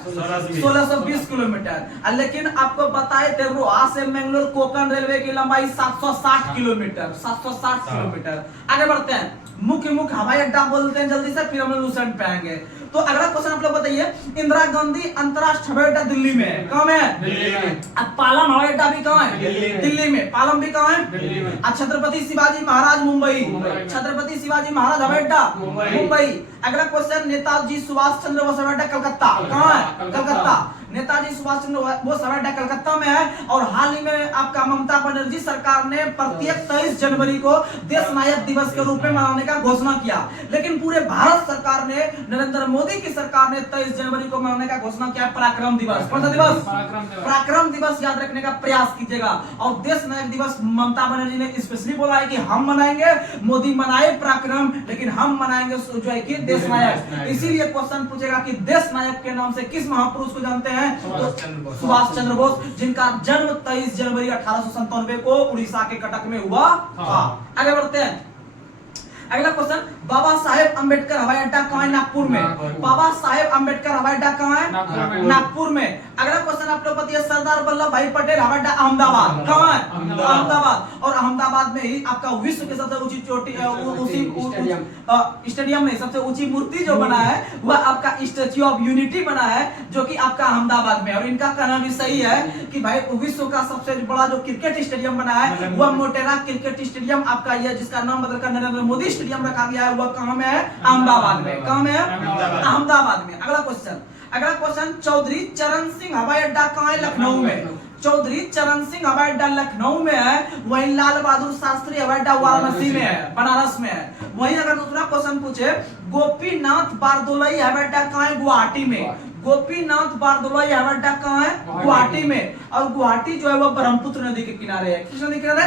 1620 किलोमीटर। लेकिन आपको बताए थे रोहा से मंगलोर कोंकण रेलवे की लंबाई 760 किलोमीटर, 760 किलोमीटर। आगे बढ़ते हैं, मुख्य हवाई अड्डा बोलते हैं जल्दी से, फिर हम लोग लूसेंट पे आएंगे। तो अगला क्वेश्चन आप लोग बताइए, इंदिरा गांधी अंतरराष्ट्रीय हवाई अड्डा दिल्ली में है, कहाँ में? दिल्ली में। अब पालम हवाई अड्डा भी कहाँ है? दिल्ली में। पालम भी कहाँ है? दिल्ली में। छत्रपति शिवाजी महाराज मुंबई, छत्रपति शिवाजी महाराज हवाई अड्डा मुंबई। अगला क्वेश्चन, नेताजी सुभाष चंद्र बोस हवाई अड्डा कलकत्ता, कहाँ है? कलकत्ता। नेताजी सुभाष चंद्र बोस हवाई अड्डा कलकत्ता में है। और हाल ही में आपका ममता बनर्जी सरकार ने प्रत्येक 23 जनवरी को देश नायक दिवस के रूप में मनाने का घोषणा किया। लेकिन पूरे भारत सरकार ने, नरेंद्र मोदी की सरकार ने 23 जनवरी को मनाने का घोषणा किया पराक्रम दिवस। कौन सा दिवस? पराक्रम दिवस याद रखने का प्रयास कीजिएगा। और देश नायक दिवस ममता बनर्जी ने स्पेशली बोला है कि हम मनाएंगे, मोदी मनाए पराक्रम, लेकिन हम मनाएंगे जो है कि देश नायक। इसीलिए क्वेश्चन पूछेगा कि देश नायक के नाम से किस महापुरुष को जानते हैं? तो सुभाष चंद्र बोस, जिनका जन्म 23 जनवरी 1897 को उड़ीसा के कटक में हुआ था। आगे बढ़ते हैं, अगला क्वेश्चन, बाबा साहेब अंबेडकर हवाई अड्डा कहाँ है? नागपुर में। बाबा साहेब अंबेडकर हवाई अड्डा कहाँ है? नागपुर में। अगला क्वेश्चन आप लोग बताइए, सरदार वल्लभ भाई पटेल हवाई अड्डा अहमदाबाद, कहाँ है? अहमदाबाद। और अहमदाबाद में ही आपका विश्व की सबसे ऊंची चोटी, स्टेडियम नहीं, सबसे ऊंची मूर्ति जो बना है वह आपका स्टैच्यू ऑफ यूनिटी बना है, जो कि आपका अहमदाबाद में। और इनका कहना भी सही है कि भाई विश्व का सबसे बड़ा जो क्रिकेट स्टेडियम बना है वह मोटेरा क्रिकेट स्टेडियम आपका यह, जिसका नाम बदलकर नरेंद्र मोदी स्टेडियम रखा गया है, वह कहां में है? अहमदाबाद में। कहां में है? अहमदाबाद में। अगला क्वेश्चन, चौधरी चरण सिंह हवाई अड्डा कहां है? लखनऊ में। चौधरी चरण सिंह हवाई अड्डा लखनऊ में है। वहीं लाल बहादुर शास्त्री हवाई अड्डा वाराणसी में है, बनारस में है। वहीं अगर दूसरा क्वेश्चन पूछे, गोपीनाथ बारदोलाई हवाई अड्डा कहां है? गुवाहाटी में। गोपीनाथ बारदोलाई हवाई अड्डा कहां है? गुवाहाटी में। और गुवाहाटी जो है वो ब्रह्मपुत्र नदी के किनारे है। किस नदी के किनारे?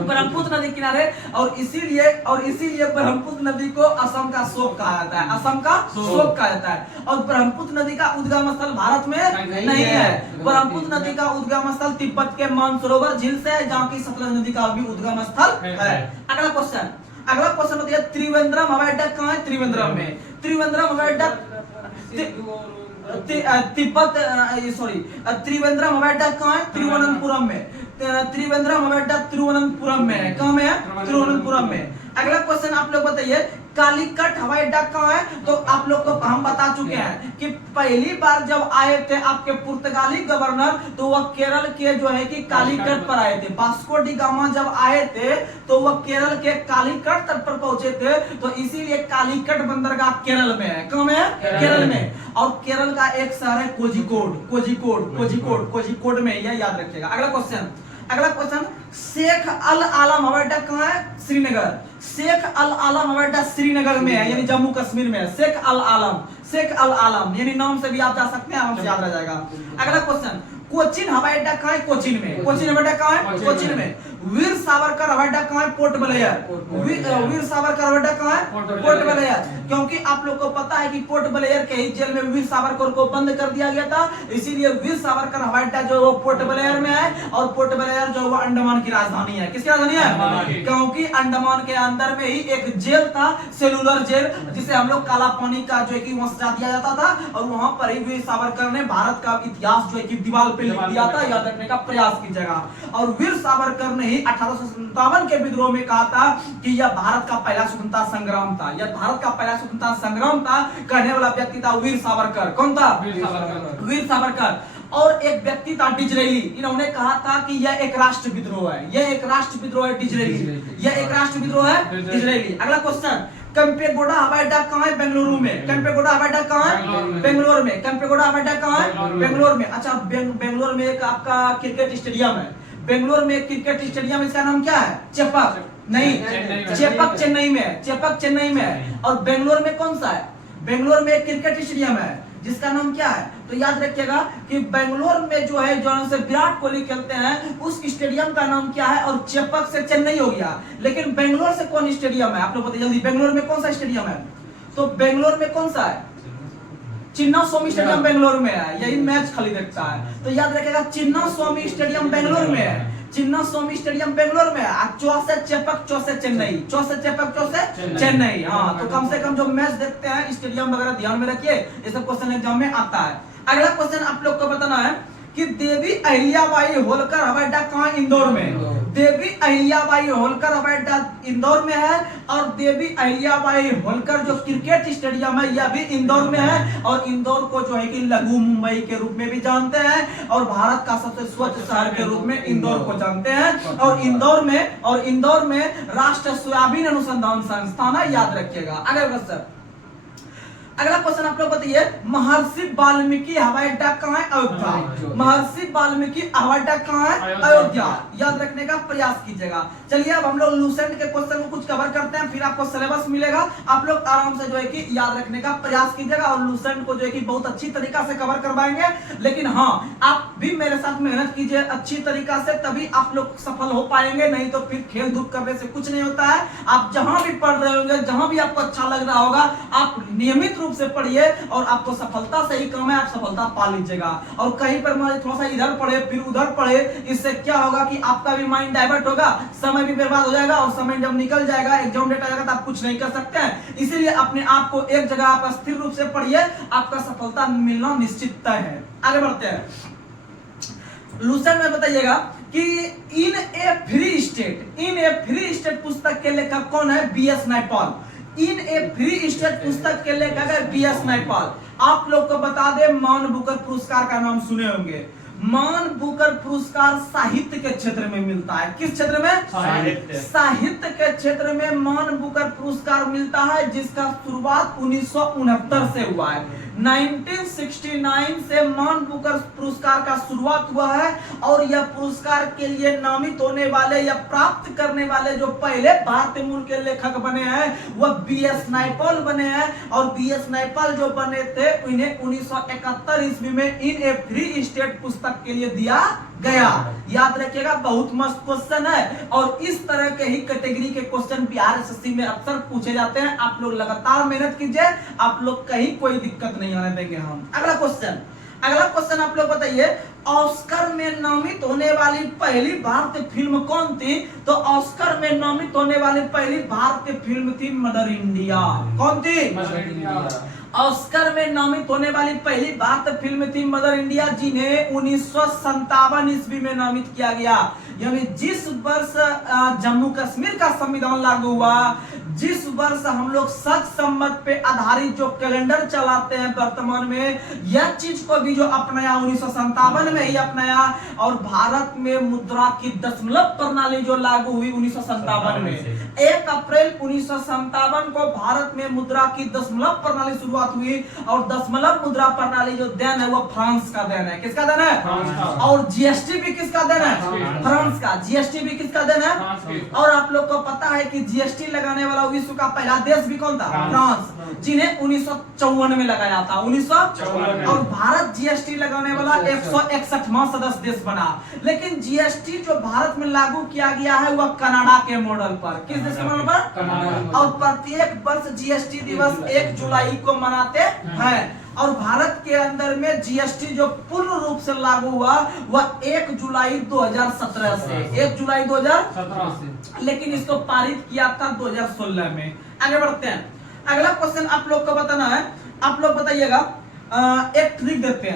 ब्रह्मपुत्र नदी के किनारे। और इसीलिए ब्रह्मपुत्र नदी को असम का शोक कहा जाता है, असम का शोक कहा जाता है। और ब्रह्मपुत्र नदी का उद्गम स्थल भारत में नहीं है। ब्रह्मपुत्र नदी का उद्गम स्थल तिब्बत के मानसरोवर झील से है, जहाँ की सतलज नदी का भी उद्गम स्थल है। अगला क्वेश्चन बताइए, त्रिवेंद्रम हवाई अड्डा कहाँ है? त्रिवेंद्रम में। त्रिवेंद्रम हवाई अड्डा त्रिवेंद्रम हवाई अड्डा कहाँ है? तिरुवनंतपुरम में। त्रिवेंद्रम हवाई अड्डा तिरुवनंतपुरम में है। कहाँ में है? तिरुवनंतपुरम में। अगला क्वेश्चन आप लोग बताइए, कालीकट हवाई अड्डा कहाँ है? तो आप लोग को हम बता चुके हैं कि पहली बार जब आए थे आपके पुर्तगाली गवर्नर, तो वह केरल के जो है कि कालीकट पर आए थे। वास्को डी गामा जब आए थे तो वह केरल के कालीकट तट पर पहुंचे थे, तो इसीलिए कालीकट बंदरगाह केरल में है। कहाँ में है? केरल में। और केरल का एक शहर है कोझिकोड, कोझिकोड, कोझिकोड, कोझिकोड में, यह याद रखिएगा। अगला क्वेश्चन, शेख अल आलम हवाई अड्डा कहाँ है? श्रीनगर। शेख अल आलम हवाई अड्डा श्रीनगर में है, यानी जम्मू कश्मीर में है। शेख अल आलम यानी नाम से भी आप जा सकते हैं, आराम से याद रह जाएगा। अगला क्वेश्चन, कोचिन हवाई अड्डा कहाँ है? कोचिन में। कोचिन हवाई अड्डा कहाँ है? कोचिन में। वीर सावरकर हवाई अड्डा कहाँ है? Port Blair. वीर सावरकर हवाई अड्डा कहाँ है? Port Blair. क्योंकि आप लोग को पता है कि पोर्ट ब्लेयर के ही जेल में वीर सावरकर को बंद कर दिया गया था, इसीलिए वीर सावरकर हवाई अड्डा जो है वो पोर्ट ब्लेयर में है। और पोर्ट ब्लेयर जो है वो अंडमान की राजधानी है। किसकी राजधानी है? क्योंकि अंडमान के अंदर में ही एक जेल था, सेलुलर जेल, जिसे हम लोग काला पानी का जो है कि वहां सजा दिया जाता था, और वहां पर ही वीर सावरकर ने भारत का इतिहास जो है कि दीवार पे लिख दिया था। याद रखने का प्रयास कीजिएगा। और वीर सावरकर ने ही 1857 के विद्रोह में कहा था कि यह भारत का पहला स्वतंत्रता संग्राम था, यह भारत का पहला स्वतंत्रता संग्राम था। कहने वाला व्यक्ति था वीर सावरकर। कौन था? वीर सावरकर। और एक व्यक्ति था डिजरेली, इन्होंने कहा था कि यह एक राष्ट्र विद्रोह है, यह एक राष्ट्र विद्रोह है डिजरेली, यह एक राष्ट्र विद्रोह है डिजरेली। अगला क्वेश्चन, केम्पेगौड़ा हवाई अड्डा कहाँ है? बेंगलुरु में। केम्पेगौड़ा हवाई अड्डा कहाँ है? बेंगलोर में। केम्पेगौड़ा हवाई अड्डा कहाँ है? बेंगलोर में। अच्छा, बेंगलोर में एक आपका क्रिकेट स्टेडियम है। बेंगलोर में क्रिकेट स्टेडियम, इसका नाम क्या है? चेपक नहीं, चेपक चेन्नई में है। चेपक चेन्नई में है। और बेंगलोर में कौन सा है? बेंगलोर में एक क्रिकेट स्टेडियम है जिसका नाम क्या है? तो याद रखिएगा कि बेंगलोर में जो है जहां से विराट कोहली खेलते हैं उस स्टेडियम का नाम क्या है? और चेपक से चेन्नई हो गया, लेकिन बेंगलोर से कौन स्टेडियम है? आप लोग बताइए जल्दी, बेंगलोर में कौन सा स्टेडियम है? तो बेंगलोर में कौन सा है? चिन्ना स्वामी स्टेडियम बेंगलोर में है, यही मैच खाली देखता है। तो याद रखिएगा चिन्ना स्वामी स्टेडियम बेंगलोर में है, चिन्ना स्वामी स्टेडियम बेंगलोर में है। चौ से चेपक, चौ से चेन्नई, चौ से चेपक, चौ से चेन्नई। हाँ, तो कम से कम जो मैच देखते हैं स्टेडियम वगैरह ध्यान में रखिए, ये सब क्वेश्चन एग्जाम में आता है। अगला क्वेश्चन आप लोग को बताना है कि देवी अहिल्याबाई होलकर हवाई अड्डा कहाँ? इंदौर में। देवी अहिल्याबाई होलकर हवाई अड्डा इंदौर में है। और देवी अहिल्याबाई होलकर जो क्रिकेट स्टेडियम है यह भी इंदौर में है। और इंदौर को जो है कि लघु मुंबई के रूप में भी जानते हैं, और भारत का सबसे स्वच्छ शहर के रूप में इंदौर को जानते हैं। और इंदौर में राष्ट्रीय सोयाबीन अनुसंधान संस्थान है, याद रखिएगा। अगला क्वेश्चन आप लोग बताइए, महर्षि वाल्मीकि हवाई अड्डा कहाँ है? अयोध्या। महर्षि वाल्मीकि हवाई अड्डा कहाँ है? अयोध्या। याद रखने का प्रयास कीजिएगा। चलिए अब हम लोग लूसेंट के क्वेश्चन को कुछ कवर करते हैं, फिर आपको सिलेबस मिलेगा। आप लोग आराम से जो है कि याद रखने का प्रयास कीजिएगा, और लूसेंट को जो है कि बहुत अच्छी तरीका से कवर करवाएंगे। लेकिन हाँ, आप भी मेरे साथ मेहनत कीजिए अच्छी तरीका से, तभी आप लोग सफल हो पाएंगे, नहीं तो फिर खेल धूप करने से कुछ नहीं होता है। आप जहां भी पढ़ रहे होंगे, जहां भी आपको अच्छा लग रहा होगा, आप नियमित रूप से पढ़िए और आपको सफलता से ही काम है, आप सफलता पा लीजिएगा। और कहीं पर मान थोड़ा सा इधर पढ़े फिर उधर पढ़े, इससे क्या होगा कि आपका भी माइंड डाइवर्ट होगा, समय भी बर्बाद हो जाएगा, और समय जब निकल जाएगा, एग्जाम डेट आ जाएगा, तो आप कुछ नहीं कर सकते हैं। इसीलिए अपने आप को एक जगह आप स्थिर रूप से पढ़िए, आपका सफलता मिलना निश्चित तय है। आगे बढ़ते हैं। लूसेंट में बताइएगा कि इन ए फ्री स्टेट पुस्तक के लेखक कौन है? बीएस नायपॉल। इन ए फ्री स्टेट पुस्तक के लेखक है बीएस नायपॉल। आप लोग को बता दे, मान बुकर पुरस्कार का नाम सुने होंगे। मान बुकर पुरस्कार साहित्य के क्षेत्र में मिलता है। किस क्षेत्र में? साहित्य के क्षेत्र में मान बुकर पुरस्कार मिलता है, जिसका शुरुआत 1969 से हुआ है। 1969 से मान बुकर पुरस्कार का शुरुआत हुआ है। और यह पुरस्कार के लिए नामित होने वाले या प्राप्त करने वाले जो पहले भारतीय मूल के लेखक बने हैं वह बीएस नायपॉल बने हैं। और बीएस नायपॉल जो बने थे उन्हें 1971 ईस्वी में इन ए फ्री स्टेट पुस्तक के लिए दिया गया। याद रखिएगा, बहुत मस्त क्वेश्चन है, और इस तरह के ही कैटेगरी के क्वेश्चन बिहार एसएससी में अक्सर पूछे जाते हैं। आप लोग लगातार मेहनत कीजिए, आप लोग कहीं कोई दिक्कत नहीं आने देंगे हम। अगला क्वेश्चन आप लोग बताइए, ऑस्कर में नामित होने वाली पहली भारतीय फिल्म कौन थी? तो ऑस्कर में नामित होने वाली पहली भारतीय फिल्म थी मदर इंडिया। कौन थी? ऑस्कर में नामित होने वाली पहली भारतीय फिल्म थी मदर इंडिया, जिन्हें 1957 ईस्वी में नामित किया गया। यानी जिस वर्ष जम्मू कश्मीर का संविधान लागू हुआ, जिस वर्ष हम लोग सच सम्मत पे आधारित जो कैलेंडर चलाते हैं वर्तमान में, यह चीज को भी जो अपनाया 1957 में ही अपनाया। और भारत में मुद्रा की दशमलव प्रणाली जो लागू हुई 1957 में, 1 अप्रैल 1957 को भारत में मुद्रा की दशमलव प्रणाली शुरुआत हुई। और दशमलव मुद्रा प्रणाली जो देन है वो फ्रांस का देन है। किसका देन है? और जीएसटी भी किसका देन है? फ्रांस का। जीएसटी भी किसका देन है? और आप लोग को पता है कि जीएसटी लगाने वाला विश्व का पहला देश भी कौन था? फ्रांस, जिन्हें 1954 में लगाया था। 1954। और भारत जीएसटी लगाने वाला 161वां सदस्य देश बना। लेकिन जीएसटी जो भारत में लागू किया गया है वह कनाडा के मॉडल पर। किस देश के मॉडल पर? और प्रत्येक वर्ष जीएसटी दिवस 1 जुलाई को मनाते हैं। और भारत के अंदर में जीएसटी जो पूर्ण रूप से लागू हुआ वह 1 जुलाई 2017 से, 1 जुलाई 2017 से। लेकिन इसको पारित किया था 2016 में। आगे बढ़ते हैं। अगला क्वेश्चन आप लोग को बताना है। आप लोग बताइएगा, एक ट्रिक देते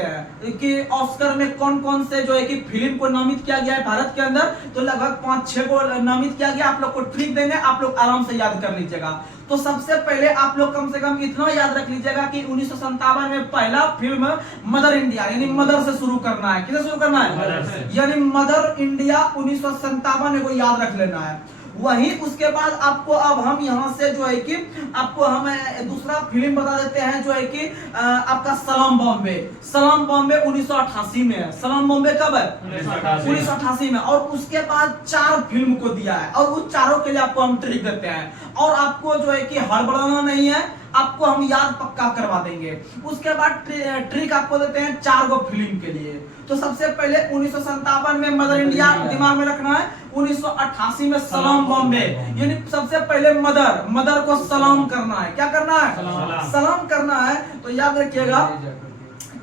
हैं कि ऑस्कर में कौन कौन से जो है कि फिल्म को नामित किया गया है भारत के अंदर। तो लगभग 5-6 को नामित किया गया। आप लोग को ट्रिक देंगे, आप लोग आराम से याद कर लीजिएगा। तो सबसे पहले आप लोग कम से कम इतना याद रख लीजिएगा कि 1957 में पहला फिल्म मदर इंडिया, यानी मदर से शुरू करना है। किससे शुरू करना है? यानी मदर इंडिया 1957 को याद रख लेना है। वही उसके बाद आपको अब हम यहाँ से जो है कि आपको हम दूसरा फिल्म बता देते हैं जो है कि आपका सलाम बॉम्बे। सलाम बॉम्बे 1988 में है। सलाम बॉम्बे कब है? 1988 में। और उसके बाद 4 फिल्म को दिया है और उस चारों के लिए आपको हम ट्रिक देते हैं। और आपको जो है कि हड़बड़ाना नहीं है, आपको हम याद पक्का करवा देंगे। उसके बाद ट्रिक आपको देते हैं 4 गो फिल्म के लिए। तो सबसे पहले 1957 में मदर इंडिया दिमाग में रखना है। 1988 में सलाम बॉम्बे, यानी सबसे पहले मदर को सलाम करना है। क्या करना है? सलाम करना है। तो याद रखिएगा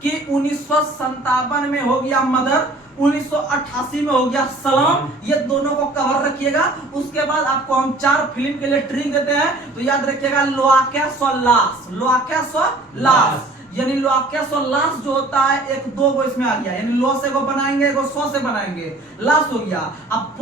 कि 1957 में हो गया मदर, 1988 में हो गया सलाम। ये दोनों को कवर रखिएगा। उसके बाद आपको हम 4 फिल्म के लिए ट्रिक देते हैं। तो याद रखिएगा लोआके सोलास, लोआके सोलास, यानी लोआके सोलास जो होता है 1-2 गो इसमें आ गया। यानी लो से को बनाएंगे, एगो सो से बनाएंगे, लास हो गया। अब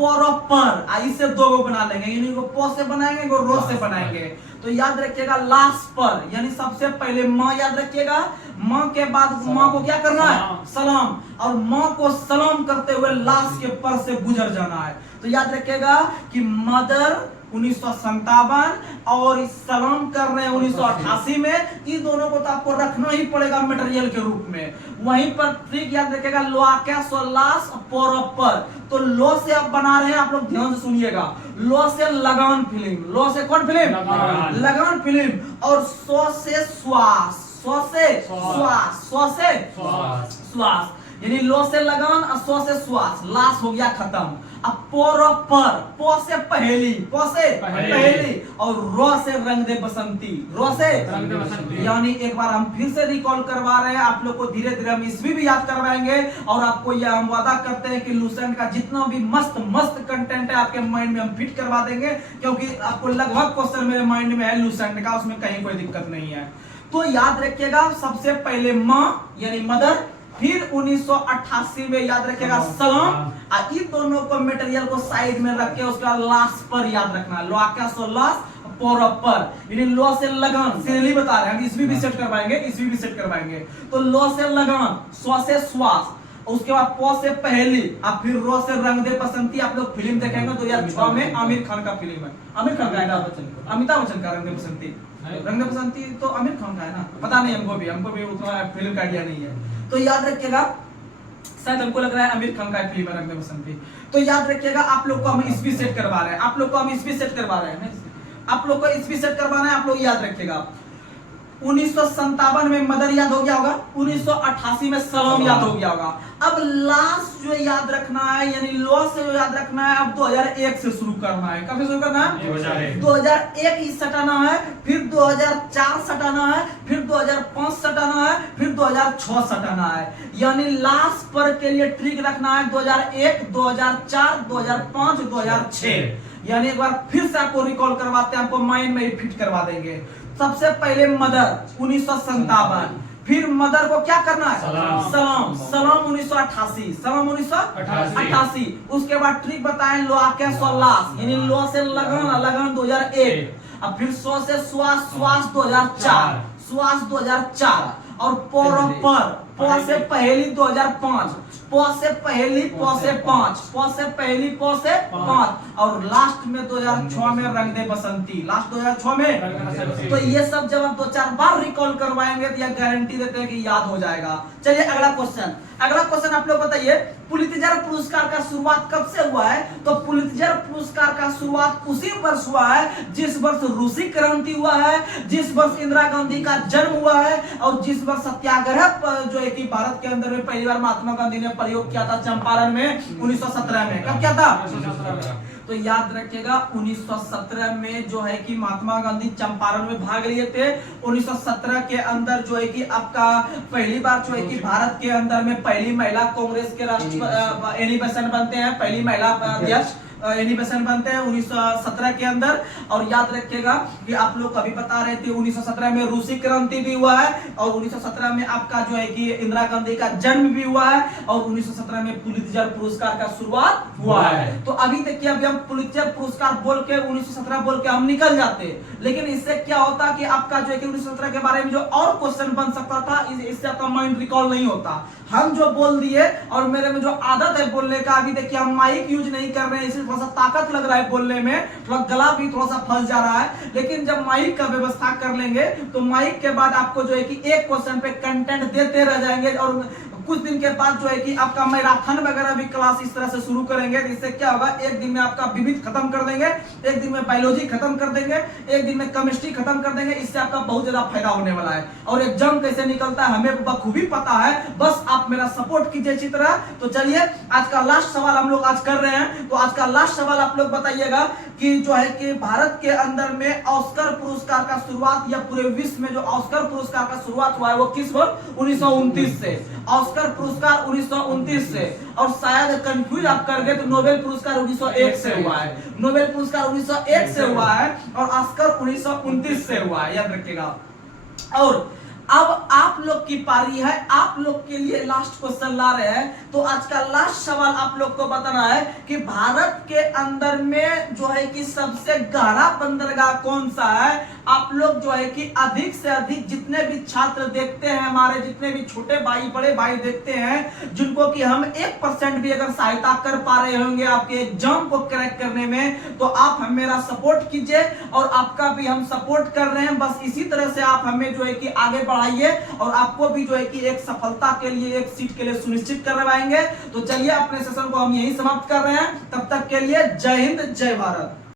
पर इसे 2 गो बना लेंगे, यानी को पो से बनाएंगे, एगो रो से बनाएंगे। तो याद रखिएगा लास पर, यानी सबसे पहले माँ याद रखिएगा। माँ के बाद माँ को क्या करना है? सलाम। और माँ को सलाम करते हुए लाश के पर से गुजर जाना है। तो याद रखिएगा कि मदर 1957 और सलाम कर रहे हैं 1988 में। ये दोनों को तो आपको रखना ही पड़ेगा मटेरियल के रूप में। वहीं पर ट्रिक याद रखिएगा लोआके सोलास पर। तो लो से आप बना रहे हैं, आप लोग ध्यान से सुनिएगा। लो से लगान फिल्म, लो से कौन फिल्म? लगान फिल्म। और सो से श्वास, सो से श्वास, सो से श्वास, यानी लो से लगान और सो से श्वास, लाश हो गया खत्म। अब पर, पो से पहेली, पो से पहेली, और रो से रंग दे बसंती, रो से रंग दे बसंती। यानी एक बार हम फिर से रिकॉल करवा रहे हैं आप लोग को, धीरे धीरे हम ईस्वी भी याद करवाएंगे। और आपको यह हम वादा करते हैं कि लूसेंट का जितना भी मस्त कंटेंट है आपके माइंड में हम फिट करवा देंगे। क्योंकि आपको लगभग क्वेश्चन मेरे माइंड में है लूसेंट का, उसमें कहीं कोई दिक्कत नहीं है। तो याद रखिएगा सबसे पहले माँ यानी मदर, फिर 1988 में याद रखिएगा सलाम। इन दोनों को मटेरियल को साइड में रख के उसका लास्ट पर याद रखना, लोआके सोलास पर, यानी लो से लगान, सीरियली बता रहे हैं, हम इसवी भी सेट करवाएंगे, इसवी भी सेट करवाएंगे। तो लो से लगान, स्व से श्वास, उसके बाद पो से पहेली, अब फिर रो से रंग दे बसंती। आप लोग फिल्म देखेंगे 2006 में आमिर खान का फिल्म है। आमिर खान का है ना? अमिताभ बच्चन का रंग दे बसंती। रंग दे बसंती तो आमिर खान का है ना? पता नहीं, हमको भी उतना फिल्म का आइडिया नहीं है। तो याद रखिएगा, शायद हमको लग रहा है आमिर खान का फिल्म है रंग दे बसंती। तो याद रखिएगा आप लोग को हम इसवी सेट करवा रहे हैं, आप लोग को हम इसवी सेट करवा रहे हैं, आप लोग को इसवी सेट करवाना है। आप लोग याद रखिएगा 1957 में मदर याद हो गया होगा, 1988 में सलाम याद हो गया होगा। अब लास्ट जो याद रखना है, यानी लो से जो याद रखना है, अब 2001 से शुरू करना है। कब से शुरू करना है? 2001 सटाना है, फिर 2004 सटाना है, फिर 2005 सटाना है, फिर 2006 सटाना है। यानी लास्ट पर के लिए ट्रिक रखना है 2001, 2004, 2005, 2006। यानी एक बार फिर से आपको रिकॉल करवाते हैं, आपको माइंड में फिट करवा देंगे। सबसे पहले मदर 1957, फिर मदर को क्या करना है, सलाम, सलाम 1988, सलाम 1988। उसके बाद ट्रिक बताएं, लोआ के सोलास, यानी लो से लगन, लगन 2001, अब फिर सो से श्वास, श्वास 2004, श्वास 2004, और पर से पहली 2005, प से पहली, प से 5, प से पहली, प से 5, और लास्ट में 2006 में रंग दे बसंती, लास्ट 2006 में। तो ये सब जब आप 2-4 बार रिकॉल करवाएंगे तो यह गारंटी देते हैं कि याद हो जाएगा। चलिए अगला क्वेश्चन, अगला क्वेश्चन आप लोग बताइए, पुलित्जर पुरस्कार का शुरुआत कब से हुआ है? तो पुलित्जर पुरस्कार का शुरुआत उसी वर्ष हुआ है जिस वर्ष रूसी क्रांति हुआ है, जिस वर्ष इंदिरा गांधी का जन्म हुआ है, और जिस वर्ष सत्याग्रह जो है कि भारत के अंदर में पहली बार महात्मा गांधी ने प्रयोग किया था चंपारण में 1917 में। कब किया था? तो याद रखिएगा 1917 में जो है कि महात्मा गांधी चंपारण में भाग लिए थे। 1917 के अंदर जो है कि आपका पहली बार जो है कि भारत के अंदर में पहली महिला कांग्रेस के राष्ट्रपति एनी बेसेंट बनते हैं, पहली महिला अध्यक्ष एनी बेसेंट बनते हैं 1917 के अंदर। और याद रखिएगा कि आप लोग कभी बता रहे थे 1917 में रूसी क्रांति भी हुआ है, और 1917 में आपका जो है कि इंदिरा गांधी का जन्म भी हुआ है, और 1917 में पुलित्जर पुरस्कार का शुरुआत हुआ है। तो अभी देखिए, अभी हम पुलित्जर पुरस्कार बोल के 1917 बोल के हम निकल जाते, लेकिन इससे क्या होता कि आपका जो है कि 1917 के बारे में जो और क्वेश्चन बन सकता था, इससे आपका माइंड रिकॉल नहीं होता। हम जो बोल दिए, और मेरे में जो आदत है बोलने का, अभी देखिए हम माइक यूज नहीं कर रहे हैं, इसलिए थोड़ा सा ताकत लग रहा है बोलने में, थोड़ा गला भी थोड़ा सा फंस जा रहा है, लेकिन जब माइक का व्यवस्था कर लेंगे तो माइक के बाद आपको जो है कि एक क्वेश्चन पे कंटेंट देते रह जाएंगे, और कुछ दिन के बाद जो है कि आपका मैराथन वगैरह भी क्लास इस तरह से शुरू करेंगे। इससे क्या होगा, एक दिन में आपका विविध खत्म कर देंगे, एक दिन में बायोलॉजी खत्म कर देंगे, एक दिन में केमिस्ट्री खत्म कर देंगे। इससे आपका बहुत ज्यादा फायदा होने वाला है, और एग्जाम कैसे निकलता है हमें बखूबी पता है, बस आप मेरा सपोर्ट कीजिए अच्छी तरह। तो चलिए आज का लास्ट सवाल हम लोग आज कर रहे हैं। तो आज का लास्ट सवाल आप लोग बताइएगा कि जो है कि भारत के अंदर में ऑस्कर पुरस्कार का शुरुआत, या पूरे विश्व में जो ऑस्कर पुरस्कार का शुरुआत हुआ है वो किस वर्ष? 1929 से। ऑस्कर पुरस्कार 1929 से, और शायद कंफ्यूज आप कर गए तो नोबेल पुरस्कार 1901 से हुआ है। नोबेल पुरस्कार 1901 से हुआ है, और ऑस्कर 1929 से हुआ है, याद रखिएगा। और अब आप लोग की पारी है, आप लोग के लिए लास्ट क्वेश्चन ला रहे हैं। तो आज का लास्ट सवाल आप लोग को बताना है कि भारत के अंदर में जो है कि सबसे गहरा बंदरगाह कौन सा है। आप लोग जो है कि अधिक से अधिक जितने भी छात्र देखते हैं, हमारे जितने भी छोटे भाई बड़े भाई देखते हैं, जिनको कि हम 1% भी अगर सहायता कर पा रहे होंगे आपके एग्जाम को क्रैक करने में, तो आप हम मेरा सपोर्ट कीजिए, और आपका भी हम सपोर्ट कर रहे हैं। बस इसी तरह से आप हमें जो है कि आगे बढ़ाइए, और आपको भी जो है कि एक सफलता के लिए, एक सीट के लिए सुनिश्चित करवाएंगे। तो चलिए अपने सेशन को हम यही समाप्त कर रहे हैं। तब तक के लिए जय हिंद, जय भारत।